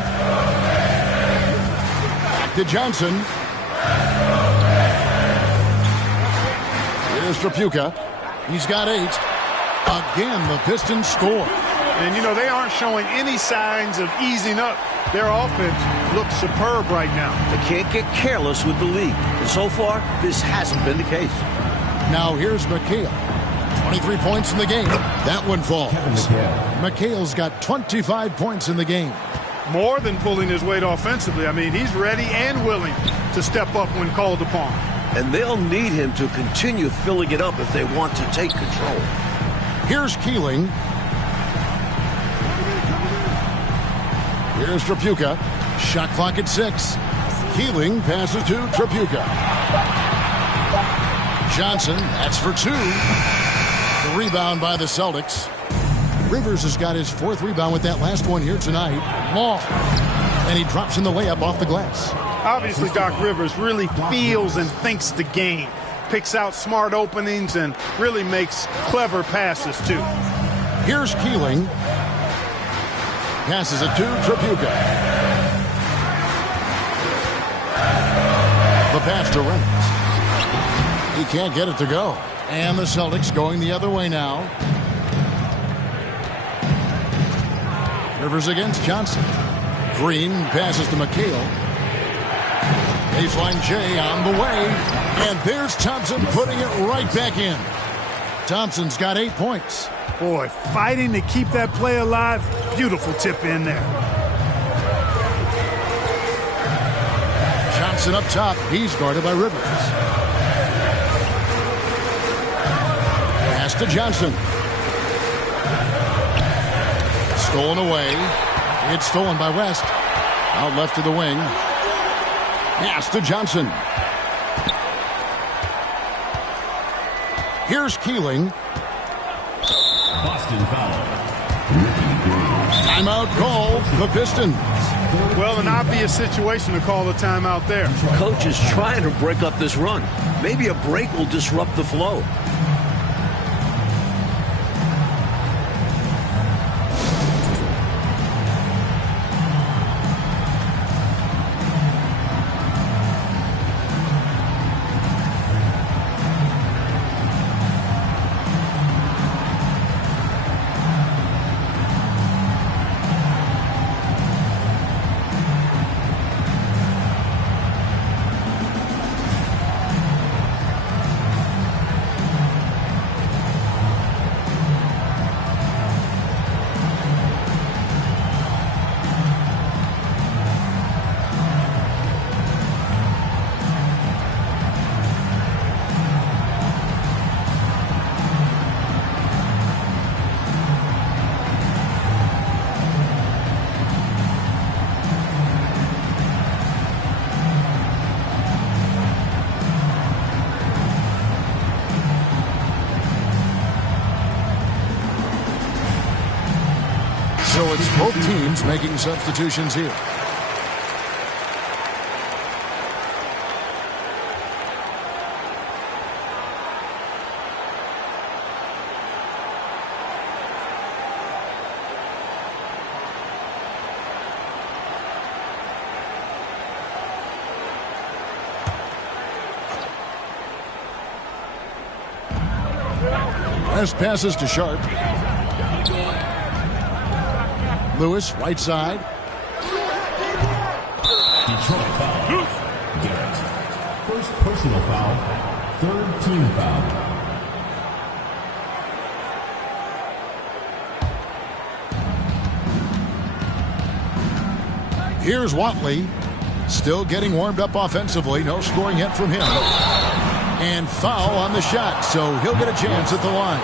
Back to Johnson. Here's Tripucka. He's got 8. Again, the Pistons score. And, you know, they aren't showing any signs of easing up. Their offense looks superb right now. They can't get careless with the lead. And so far, this hasn't been the case. Now here's McHale. 23 points in the game. That one falls. McHale's got 25 points in the game. More than pulling his weight offensively. I mean, he's ready and willing to step up when called upon. And they'll need him to continue filling it up if they want to take control. Here's Keeling. Here's Tripucka. Shot clock at 6. Keeling passes to Tripucka. Johnson, that's for 2. The rebound by the Celtics. Rivers has got his 4th rebound with that last one here tonight. Long. And he drops in the layup off the glass. Obviously, Doc Rivers really feels and thinks the game. Picks out smart openings and really makes clever passes, too. Here's Keeling. Passes it to Tripucka. The pass to Reynolds. He can't get it to go. And the Celtics going the other way now. Rivers against Johnson. Green passes to McHale. Baseline J on the way. And there's Thompson putting it right back in. Thompson's got 8 points. Boy, fighting to keep that play alive. Beautiful tip in there. Johnson up top. He's guarded by Rivers. Pass to Johnson. Stolen away. It's stolen by West. Out left to the wing. Pass to Johnson. Here's Keeling. Boston foul. Timeout call, the Pistons. Well, an obvious situation to call a timeout there. Coach is trying to break up this run. Maybe a break will disrupt the flow. So it's both teams making substitutions here. Passes to Sharp. Lewis, right side. Detroit foul. Garrett. First personal foul. Third team foul. Here's Watley. Still getting warmed up offensively. No scoring yet from him. And foul on the shot, so he'll get a chance at the line.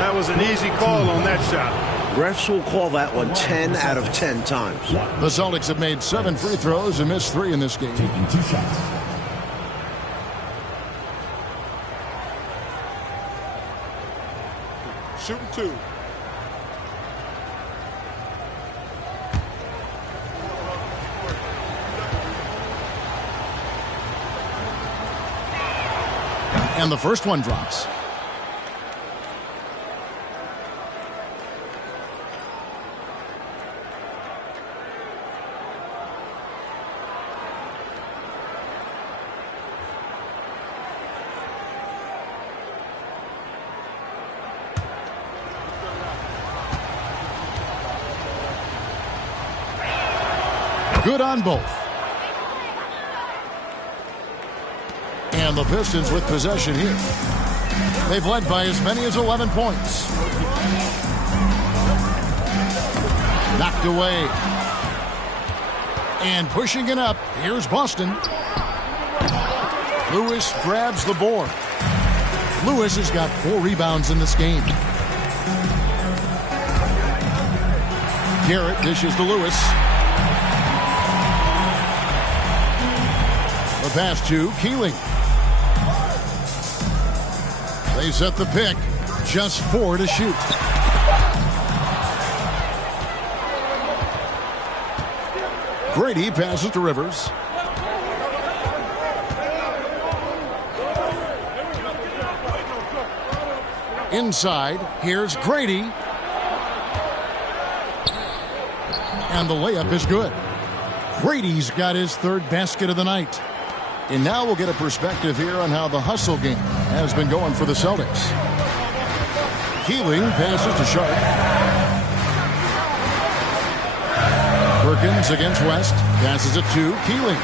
That was an easy call on that shot. Refs will call that one 10 out of 10 times. The Celtics have made 7 free throws and missed 3 in this game. Taking 2 shots. Shooting 2. And the first one drops. Good on both. And the Pistons with possession here. They've led by as many as 11 points. Knocked away. And pushing it up, here's Boston. Lewis grabs the board. Lewis has got 4 rebounds in this game. Garrett dishes to Lewis. The pass to Keeling. They set the pick. Just 4 to shoot. Grady passes to Rivers. Inside, here's Grady. And the layup is good. Grady's got his 3rd basket of the night. And now we'll get a perspective here on how the hustle game has been going for the Celtics. Keeling passes to Sharp. Perkins against West. Passes it to Keeling.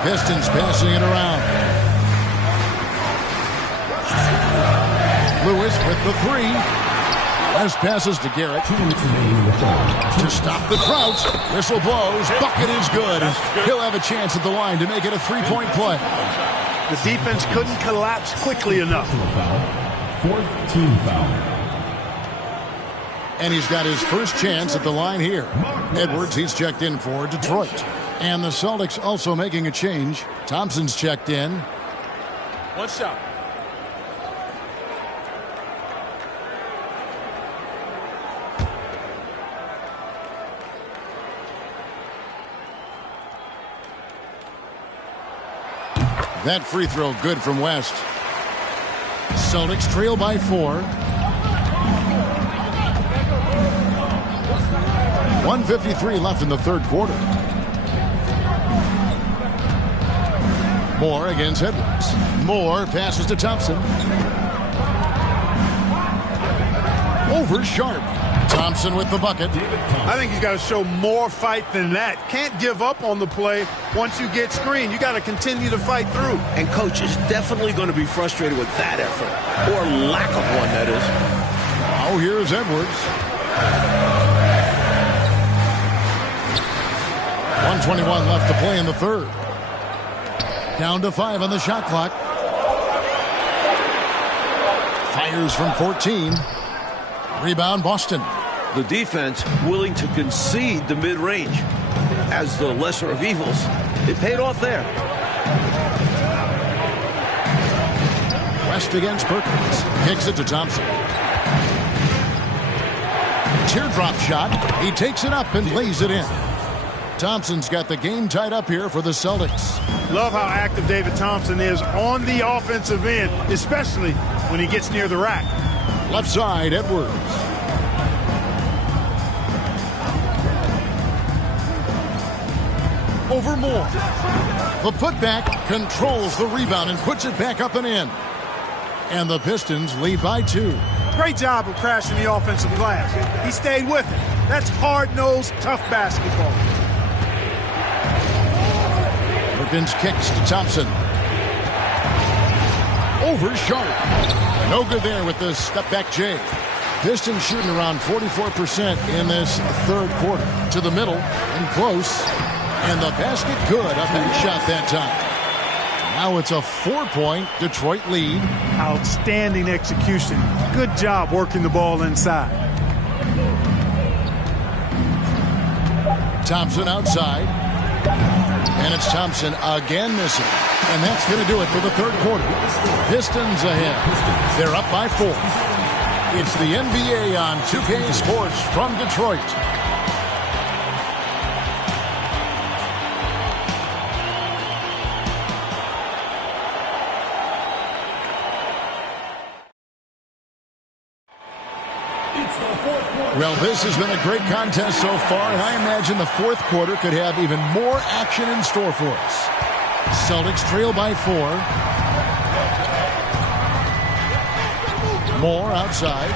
Pistons passing it around. Lewis with the 3. West passes to Garrett. To stop the Trout. Whistle blows. Bucket is good. He'll have a chance at the line to make it a 3-point play. The defense couldn't collapse quickly enough. 4th team foul. And he's got his first chance at the line here. Edwards, he's checked in for Detroit. And the Celtics also making a change. Thompson's checked in. 1 shot. That free throw good from West. Celtics trail by 4. 1:53 left in the 3rd quarter. Moore against Edwards. Moore passes to Thompson. Over Sharp. Thompson with the bucket. I think he's got to show more fight than that. Can't give up on the play once you get screened. You got to continue to fight through. And coach is definitely going to be frustrated with that effort, or lack of one, that is. Now here's Edwards. 1:21 left to play in the 3rd. Down to 5 on the shot clock. Fires from 14. Rebound Boston. The defense willing to concede the mid-range as the lesser of evils. It paid off there. West against Perkins. Kicks it to Thompson. Teardrop shot. He takes it up and lays it in. Thompson's got the game tied up here for the Celtics. Love how active David Thompson is on the offensive end, especially when he gets near the rack. Left side, Edwards. Over Moore. The putback controls the rebound and puts it back up and in. And the Pistons lead by 2. Great job of crashing the offensive glass. He stayed with it. That's hard-nosed, tough basketball. Perkins kicks to Thompson. Over Sharp. No good there with the step-back J. Pistons shooting around 44% in this third quarter. To the middle and close. And the basket good. Up and shot that time. Now it's a 4-point Detroit lead. Outstanding execution. Good job working the ball inside. Thompson outside. And it's Thompson again missing. And that's going to do it for the third quarter. Pistons ahead. They're up by 4. It's the NBA on 2K Sports from Detroit. Well, this has been a great contest so far, and I imagine the fourth quarter could have even more action in store for us. Celtics trail by 4. Moore outside.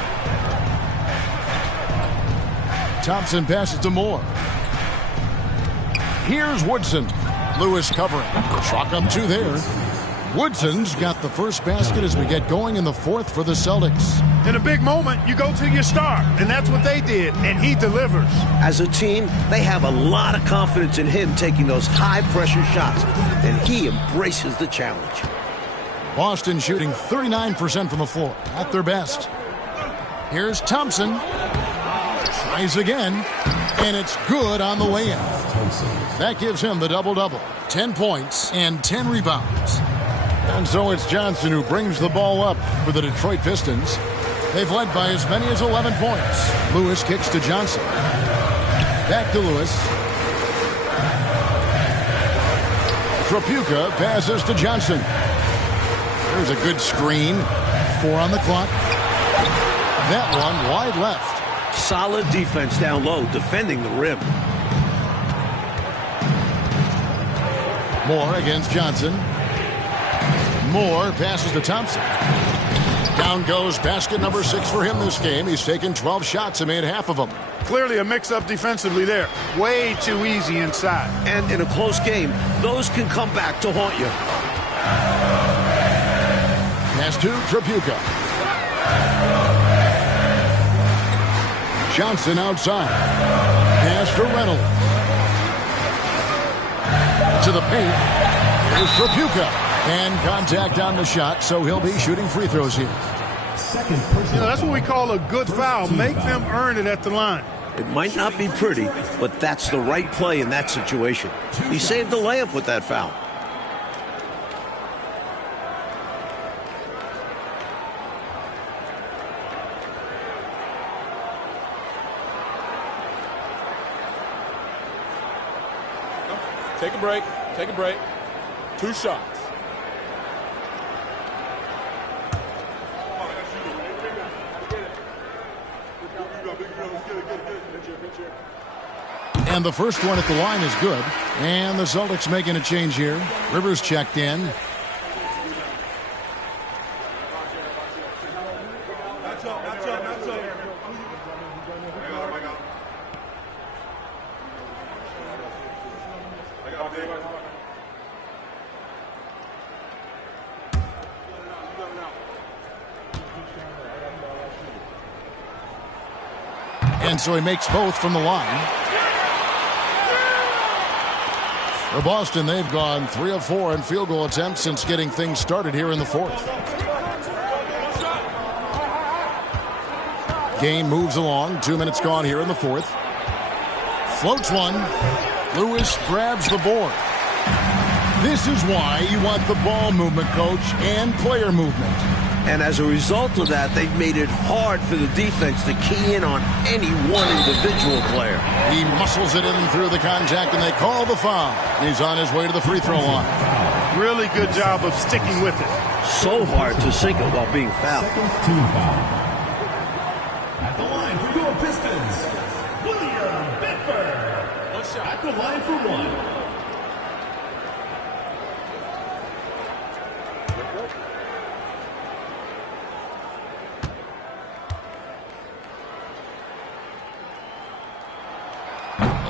Thompson passes to Moore. Here's Woodson. Lewis covering. Chalk up 2 there. Woodson's got the first basket as we get going in the fourth for the Celtics. In a big moment, you go to your star, and that's what they did, and he delivers. As a team, they have a lot of confidence in him taking those high-pressure shots, and he embraces the challenge. Boston shooting 39% from the floor, at their best. Here's Thompson. Tries again, and it's good on the way in. That gives him the double-double. 10 points and 10 rebounds. And so it's Johnson who brings the ball up for the Detroit Pistons. They've led by as many as 11 points. Lewis kicks to Johnson. Back to Lewis. Trapuka passes to Johnson. There's a good screen. 4 on the clock. That one wide left. Solid defense down low, defending the rim. Moore against Johnson. Moore passes to Thompson. Down goes basket number 6 for him this game. He's taken 12 shots and made half of them. Clearly a mix-up defensively there. Way too easy inside. And in a close game, those can come back to haunt you. Pass to Trapuka. Johnson outside. Pass to Reynolds. To the paint. Here's Trapuka. And contact on the shot, so he'll be shooting free throws here. That's what we call a good foul. Make them earn it at the line. It might not be pretty, but that's the right play in that situation. He saved the layup with that foul. Take a break. Take a break. 2 shots. And the first one at the line is good. And the Celtics making a change here. Rivers checked in. And so he makes both from the line. For Boston, they've gone 3 of 4 in field goal attempts since getting things started here in the fourth. Game moves along. 2 minutes gone here in the fourth. Floats one. Lewis grabs the board. This is why you want the ball movement, coach, and player movement. And as a result of that, they've made it hard for the defense to key in on any one individual player. He muscles it in through the contact, and they call the foul. He's on his way to the free throw line. Really good job of sticking with it. So hard to sink it while being fouled. Second team foul. At the line for your Pistons, William Bedford. One shot. At the line for one.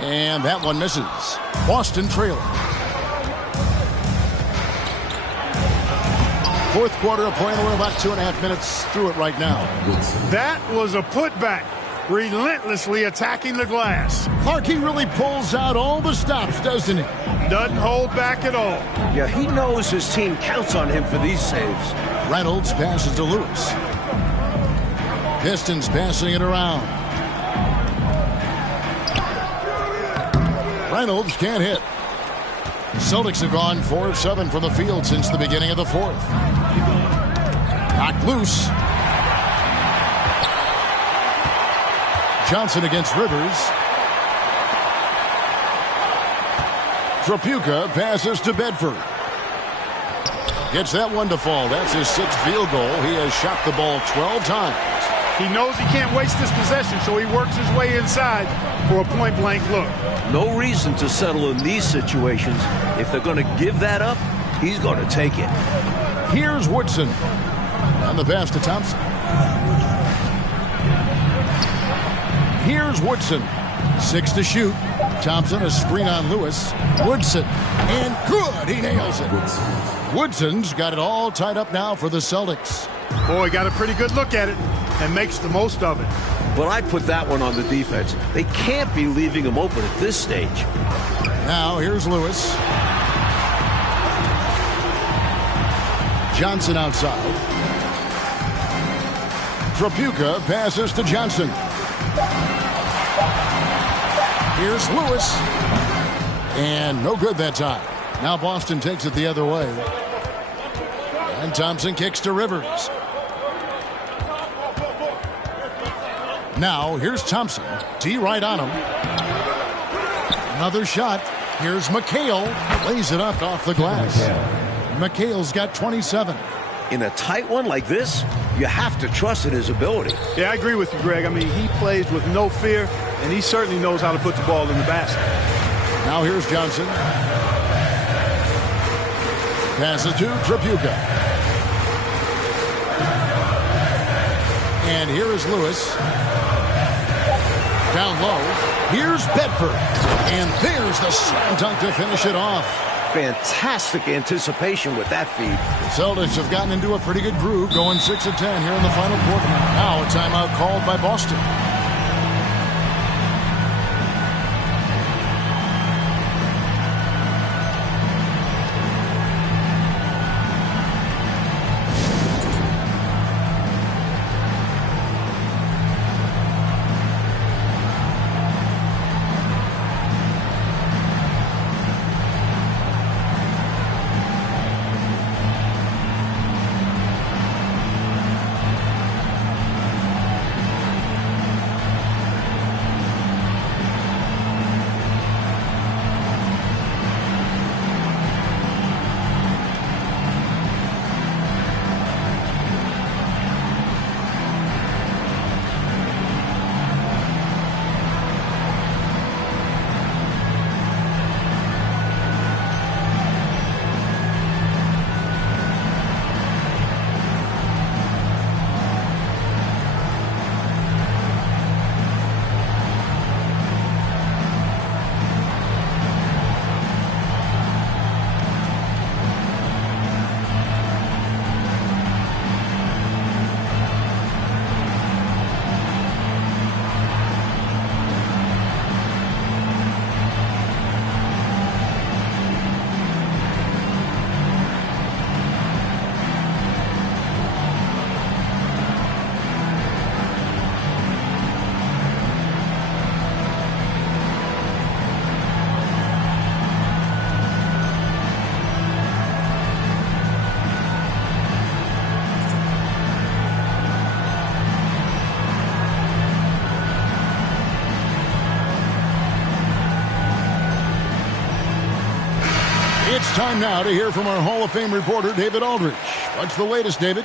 And that one misses. Boston trailing. Fourth quarter of play, and we're about 2.5 minutes through it right now. That was a putback. Relentlessly attacking the glass. Clark, he really pulls out all the stops, doesn't he? Doesn't hold back at all. Yeah, he knows his team counts on him for these saves. Reynolds passes to Lewis. Pistons passing it around. Reynolds can't hit. Celtics have gone 4 of 7 from the field since the beginning of the fourth. Knocked loose. Johnson against Rivers. Trapuka passes to Bedford. Gets that one to fall. That's his 6th field goal. He has shot the ball 12 times. He knows he can't waste this possession, so he works his way inside for a point-blank look. No reason to settle in these situations. If they're going to give that up, he's going to take it. Here's Woodson. On the pass to Thompson. Here's Woodson. 6 to shoot. Thompson, a screen on Lewis. Woodson. And good. He nails it. Woodson's got it all tied up now for the Celtics. Boy, got a pretty good look at it and makes the most of it. But I put that one on the defense. They can't be leaving him open at this stage. Now here's Lewis. Johnson outside. Trapuka passes to Johnson. Here's Lewis. And no good that time. Now Boston takes it the other way. And Thompson kicks to Rivers. Now here's Thompson. D right on him. Another shot. Here's McHale. Lays it up off the glass. McHale's got 27. In a tight one like this, you have to trust in his ability. Yeah, I agree with you, Greg. I mean, he plays with no fear, and he certainly knows how to put the ball in the basket. Now here's Johnson. Passes to Trapuka. And here is Lewis. Down low. Here's Bedford. And there's the slam dunk to finish it off. Fantastic anticipation with that feed. The Celtics have gotten into a pretty good groove, going 6 of 10 here in the final quarter. Now a timeout called by Boston. It's time now to hear from our Hall of Fame reporter, David Aldridge. What's the latest, David?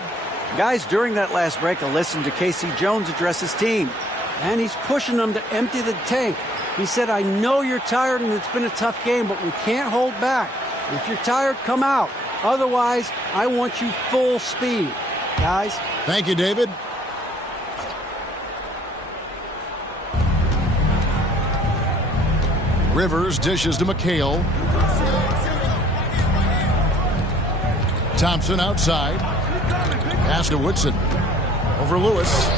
Guys, during that last break, I listened to Casey Jones address his team, and he's pushing them to empty the tank. He said, I know you're tired and it's been a tough game, but we can't hold back. If you're tired, come out. Otherwise, I want you full speed. Guys. Thank you, David. Rivers dishes to McHale. Thompson outside. Pass to Woodson. Over Lewis.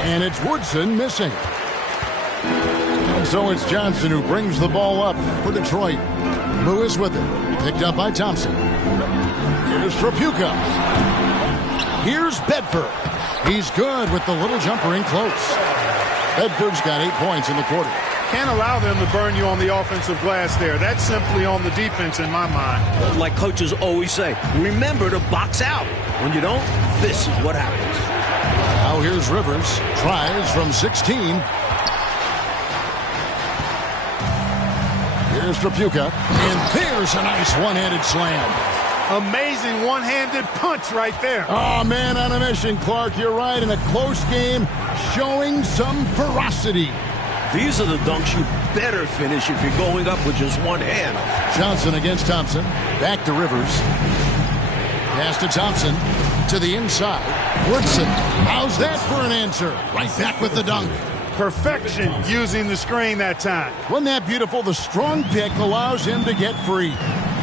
And it's Woodson missing. And so it's Johnson who brings the ball up for Detroit. Lewis with it. Picked up by Thompson. Here's Trapuka. Here's Bedford. He's good with the little jumper in close. Bedford's got 8 points in the quarter. Can't allow them to burn you on the offensive glass there. That's simply on the defense in my mind. Like coaches always say, remember to box out. When you don't, this is what happens. Now here's Rivers. Tries from 16. Here's Trapuka. And there's a nice one-handed slam. Amazing one-handed punch right there. Oh, man on a mission, Clark. You're right. In a close game, showing some ferocity. These are the dunks you better finish if you're going up with just one hand. Johnson against Thompson. Back to Rivers. Pass to Thompson. To the inside. Woodson. How's that for an answer? Right back with the dunk. Perfection using the screen that time. Wasn't that beautiful? The strong pick allows him to get free.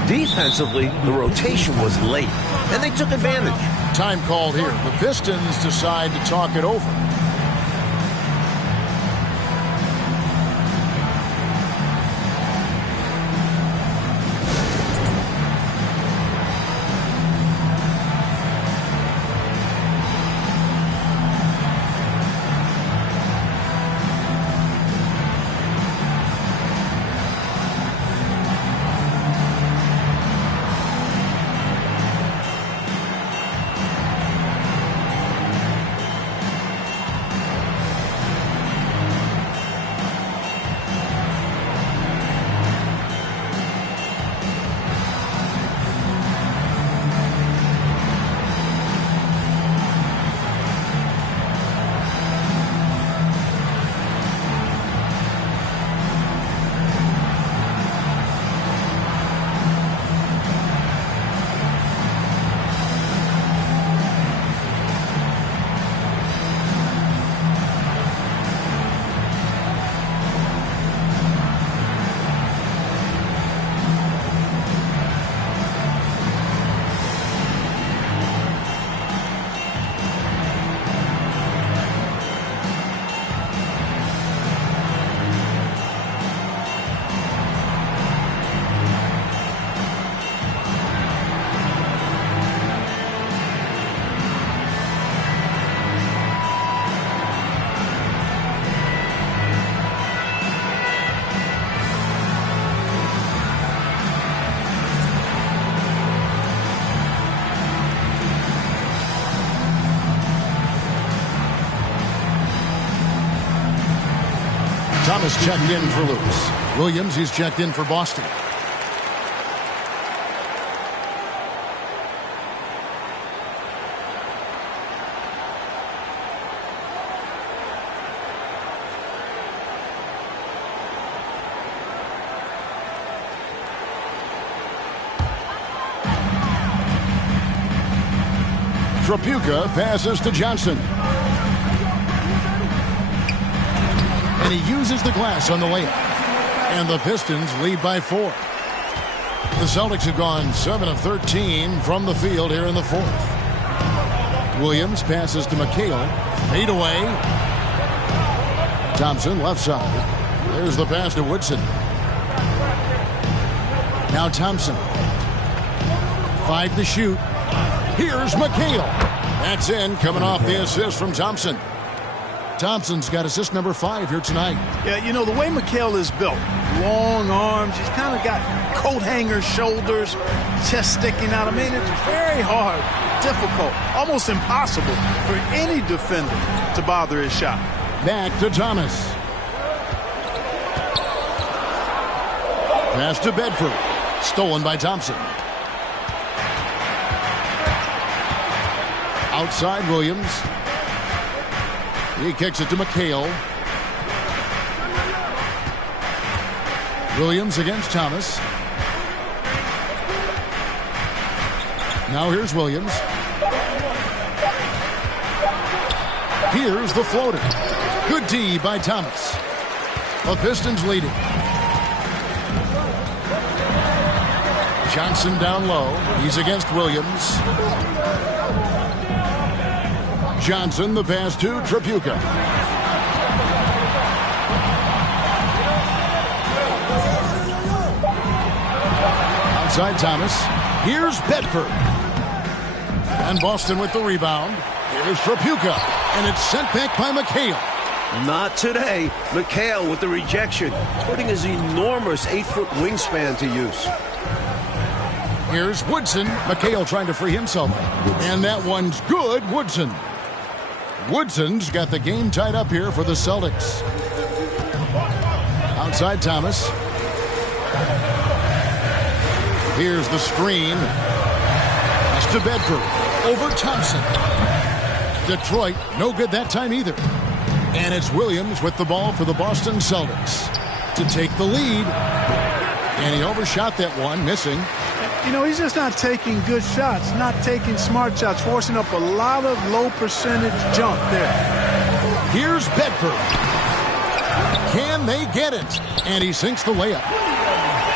Defensively, the rotation was late, and they took advantage. Time called here. The Pistons decide to talk it over. Thomas checked in for Lewis. Williams, he's checked in for Boston. Trapuka passes to Johnson. And he uses the glass on the layup. And the Pistons lead by 4. The Celtics have gone 7 of 13 from the field here in the fourth. Williams passes to McHale. Fade away. Thompson left side. There's the pass to Woodson. Now Thompson. 5 to shoot. Here's McHale. That's in, coming off the assist from Thompson. Thompson's got assist number 5 here tonight. Yeah, you know, the way McHale is built, long arms, he's kind of got coat hanger shoulders, chest sticking out. I mean, it's very hard, difficult, almost impossible for any defender to bother his shot. Back to Thomas. Pass to Bedford. Stolen by Thompson. Outside Williams. He kicks it to McHale. Williams against Thomas. Now here's Williams. Here's the floater. Good D by Thomas. The Pistons leading. Johnson down low. He's against Williams. Johnson, the pass to Tripucka. Outside Thomas. Here's Bedford. And Boston with the rebound. Here's Tripucka. And it's sent back by McHale. Not today. McHale with the rejection, putting his enormous 8-foot wingspan to use. Here's Woodson. McHale trying to free himself. And that one's good. Woodson. Woodson's got the game tied up here for the Celtics. Outside Thomas. Here's the screen. Pass to Bedford. Over Thompson. Detroit, no good that time either. And it's Williams with the ball for the Boston Celtics to take the lead. And he overshot that one, missing. You know, he's just not taking good shots, not taking smart shots, forcing up a lot of low percentage jump there. Here's Bedford. Can they get it? And he sinks the layup.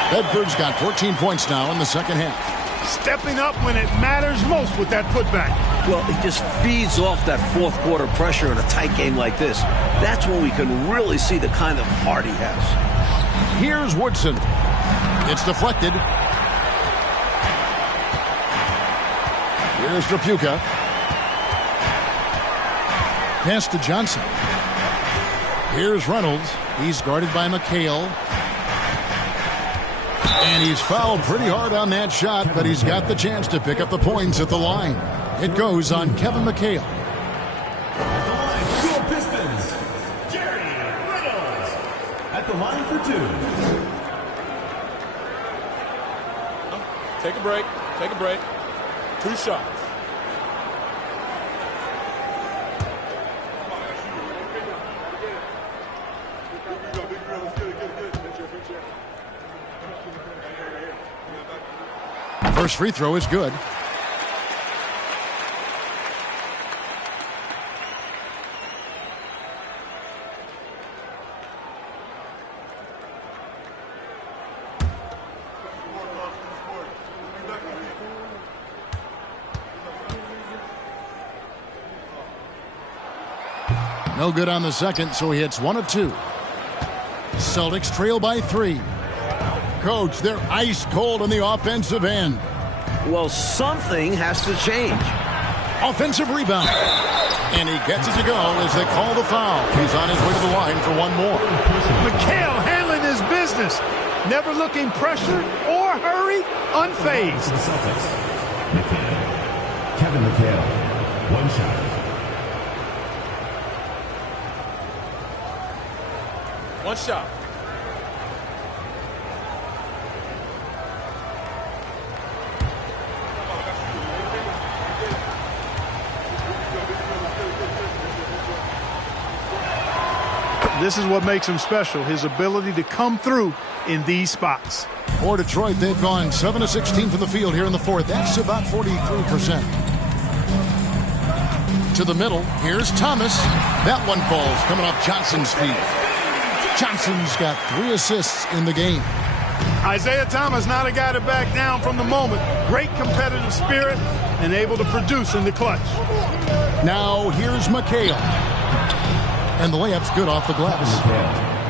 Bedford's got 14 points now in the second half. Stepping up when it matters most with that putback. Well, he just feeds off that fourth quarter pressure in a tight game like this. That's when we can really see the kind of heart he has. Here's Woodson. It's deflected. Here's Tripucka. Pass to Johnson. Here's Reynolds. He's guarded by McHale. And he's fouled pretty hard on that shot, but he's got the chance to pick up the points at the line. It goes on Kevin McHale. At the line for your Pistons, Jerry Reynolds. At the line for 2. Take a break. Take a break. 2 shots. First free throw is good. No good on the second, so he hits 1 of 2. Celtics trail by 3. Coach, they're ice cold on the offensive end. Well, something has to change. Offensive rebound. And he gets it to go as they call the foul. He's on his way to the line for one more. McHale handling his business. Never looking pressured or hurried, unfazed. The Celtics, McHale. Kevin McHale, 1 shot. 1 shot. This is what makes him special, his ability to come through in these spots. For Detroit, they've gone 7 of 16 from the field here in the fourth. That's about 43%. To the middle, here's Thomas. That one falls, coming off Johnson's feet. Johnson's got 3 assists in the game. Isaiah Thomas, not a guy to back down from the moment. Great competitive spirit and able to produce in the clutch. Now here's McHale. And the layup's good off the glass.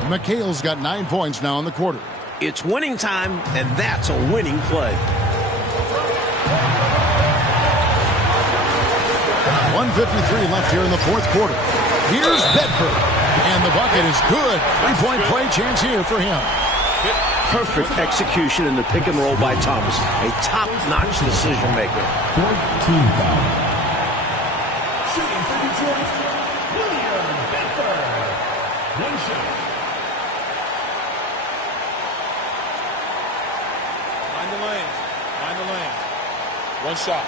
McHale's got 9 points now in the quarter. It's winning time, and that's a winning play. 1:53 left here in the fourth quarter. Here's Bedford. And the bucket is good. 3-point play chance here for him. Perfect execution in the pick and roll by Thomas. A top-notch decision maker. 14 foul. Shooting for Detroit, William Bedford. 1 shot. One shot.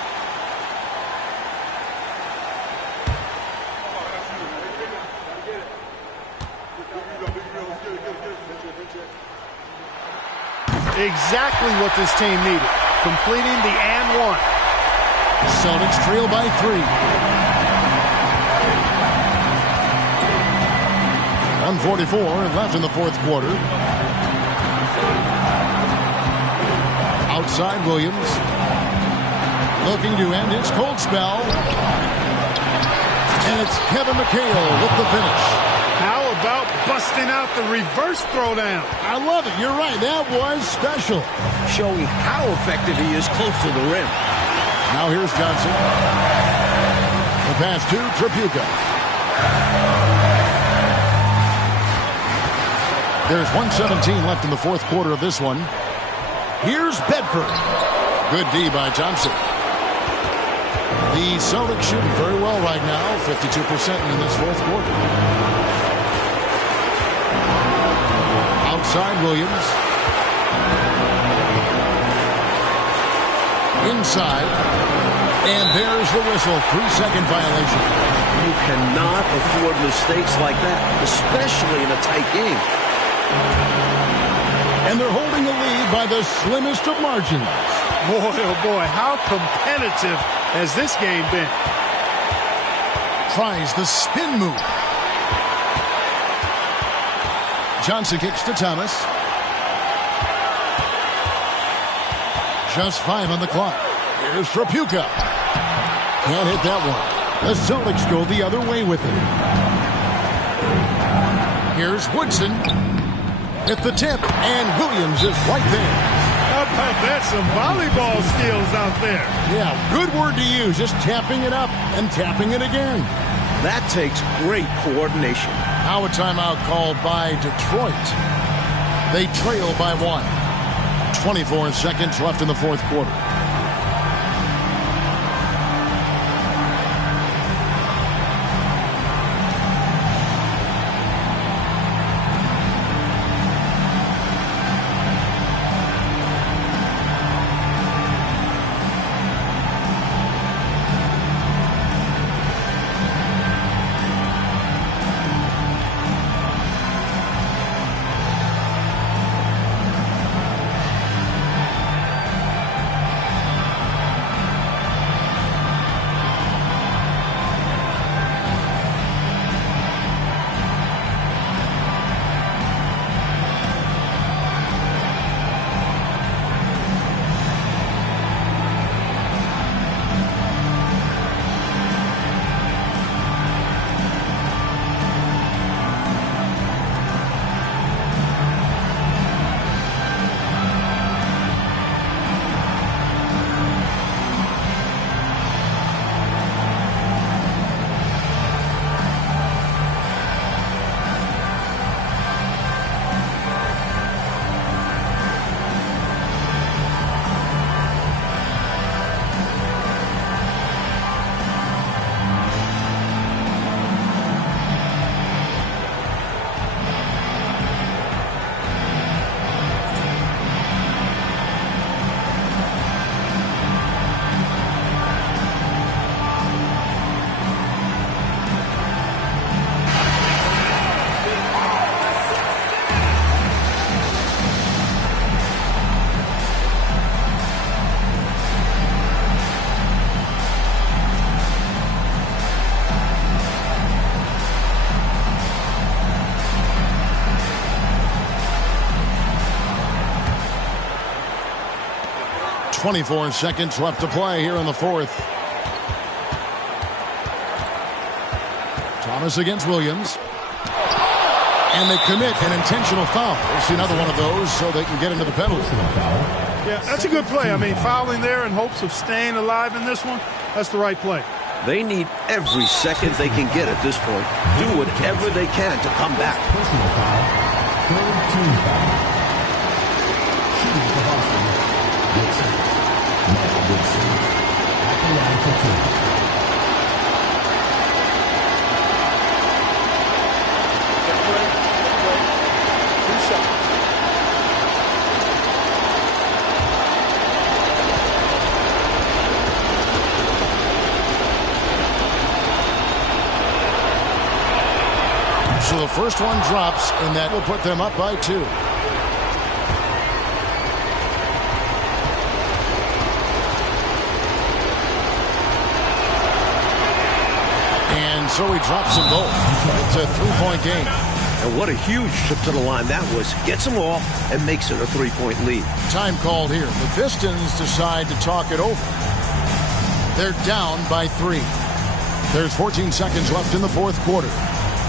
Exactly what this team needed. Completing the and one. Celtics trail by 3. 1:44 left in the fourth quarter. Outside Williams. Looking to end his cold spell. And it's Kevin McHale with the finish. How about busting out the reverse throwdown? I love it. You're right. That was special. Showing how effective he is close to the rim. Now here's Johnson. The pass to Tripucka. There's 1:17 left in the fourth quarter of this one. Here's Bedford. Good D by Johnson. The Celtics shooting very well right now, 52% in this fourth quarter. Outside Williams. Inside. And there's the whistle. 3-second violation. You cannot afford mistakes like that, especially in a tight game. And they're holding a lead by the slimmest of margins. Boy, oh boy, how competitive has this game been? Tries the spin move. Johnson kicks to Thomas. Just 5 on the clock. Here's Tripucka. Can't hit that one. The Celtics go the other way with it. Here's Woodson at the tip, and Williams is right there. How about that? Some volleyball skills out there. Yeah, good word to use. Just tapping it up and tapping it again. That takes great coordination. Now a timeout called by Detroit. They trail by 1. 24 seconds left in the fourth quarter. .24 seconds left to play here in the fourth. Thomas against Williams. And they commit an intentional foul. We'll see another one of those so they can get into the penalty. Yeah, that's a good play. I mean, fouling there in hopes of staying alive in this one, that's the right play. They need every second they can get at this point. Do whatever they can to come back. Personal foul. Third team foul. Shooting for Boston. Woodson. Michael Woodson. At the line for 2. So the first one drops, and that will put them up by 2. And so he drops them both. It's a 3-point game. And what a huge trip to the line that was. Gets them all and makes it a 3-point lead. Time called here. The Pistons decide to talk it over. They're down by 3. There's 14 seconds left in the fourth quarter.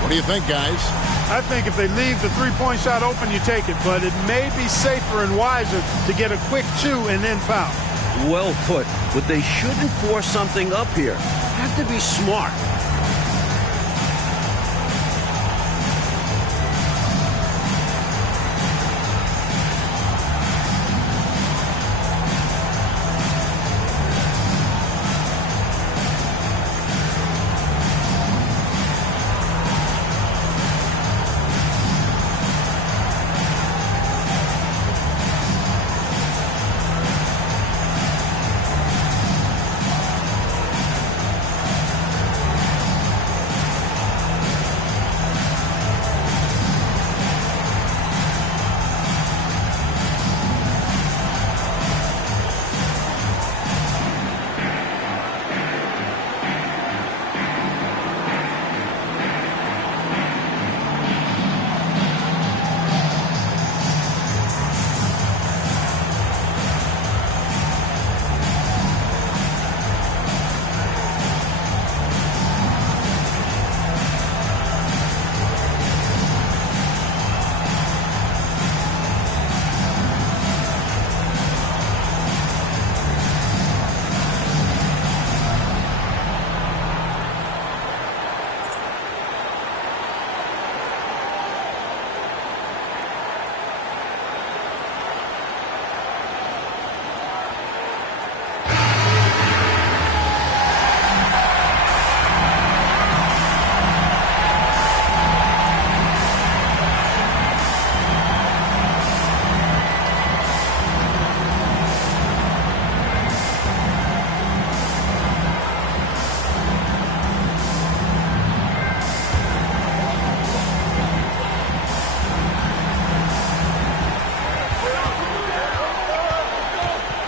What do you think, guys? I think if they leave the three-point shot open, you take it. But it may be safer and wiser to get a quick 2 and then foul. Well put. But they shouldn't force something up here. Have to be smart.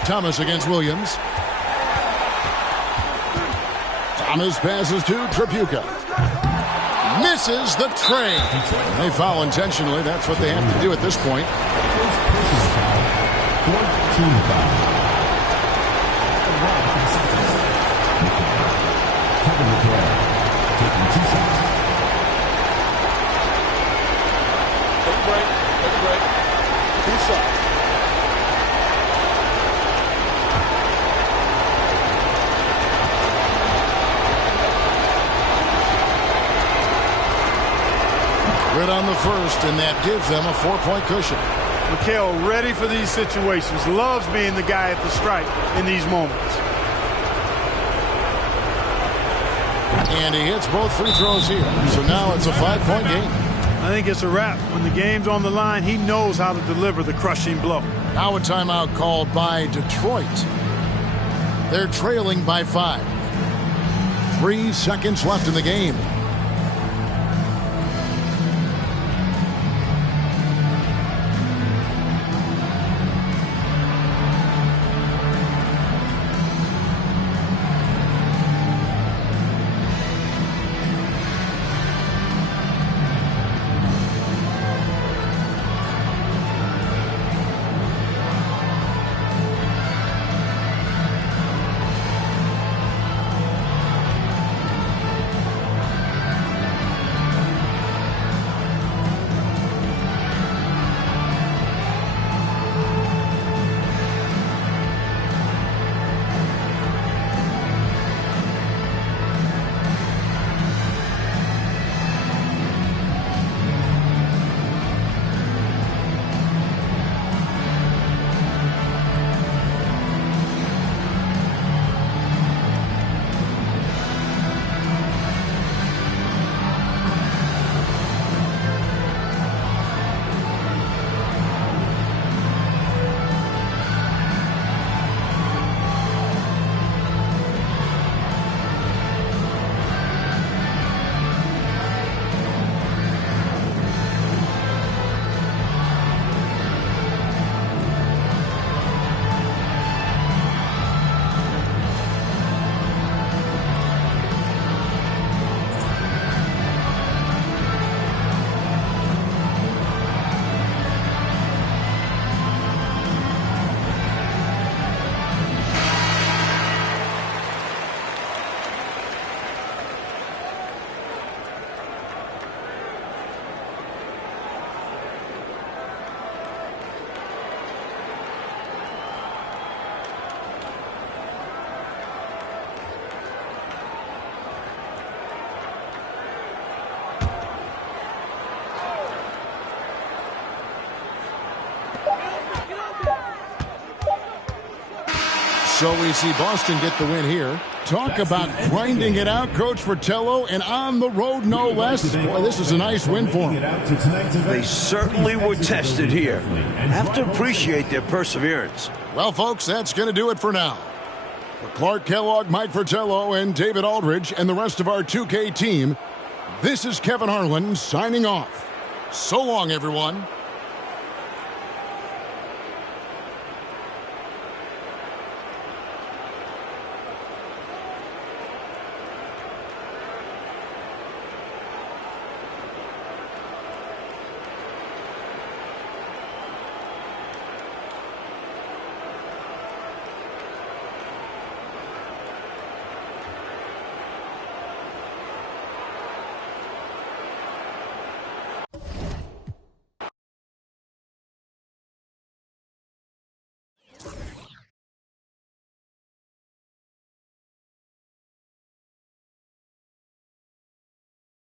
Thomas against Williams. Thomas passes to Tripucka. Misses the tray. They foul intentionally. That's what they have to do at this point. 14 foul. Kevin McHale taking 2 shots. Take a break. Take a break. 2 shots. Good on the first, and that gives them a 4-point cushion. McHale ready for these situations. Loves being the guy at the stripe in these moments. And he hits both free throws here. So now it's a 5-point game. I think it's a wrap. When the game's on the line, he knows how to deliver the crushing blow. Now a timeout called by Detroit. They're trailing by 5. 3 seconds left in the game. So we see Boston get the win here. Talk about grinding it out, Coach Fratello, and on the road, no less. Boy, this is a nice win for them. They certainly were tested here. Have to appreciate their perseverance. Well, folks, that's going to do it for now. For Clark Kellogg, Mike Fratello, and David Aldridge, and the rest of our 2K team, this is Kevin Harlan signing off. So long, everyone.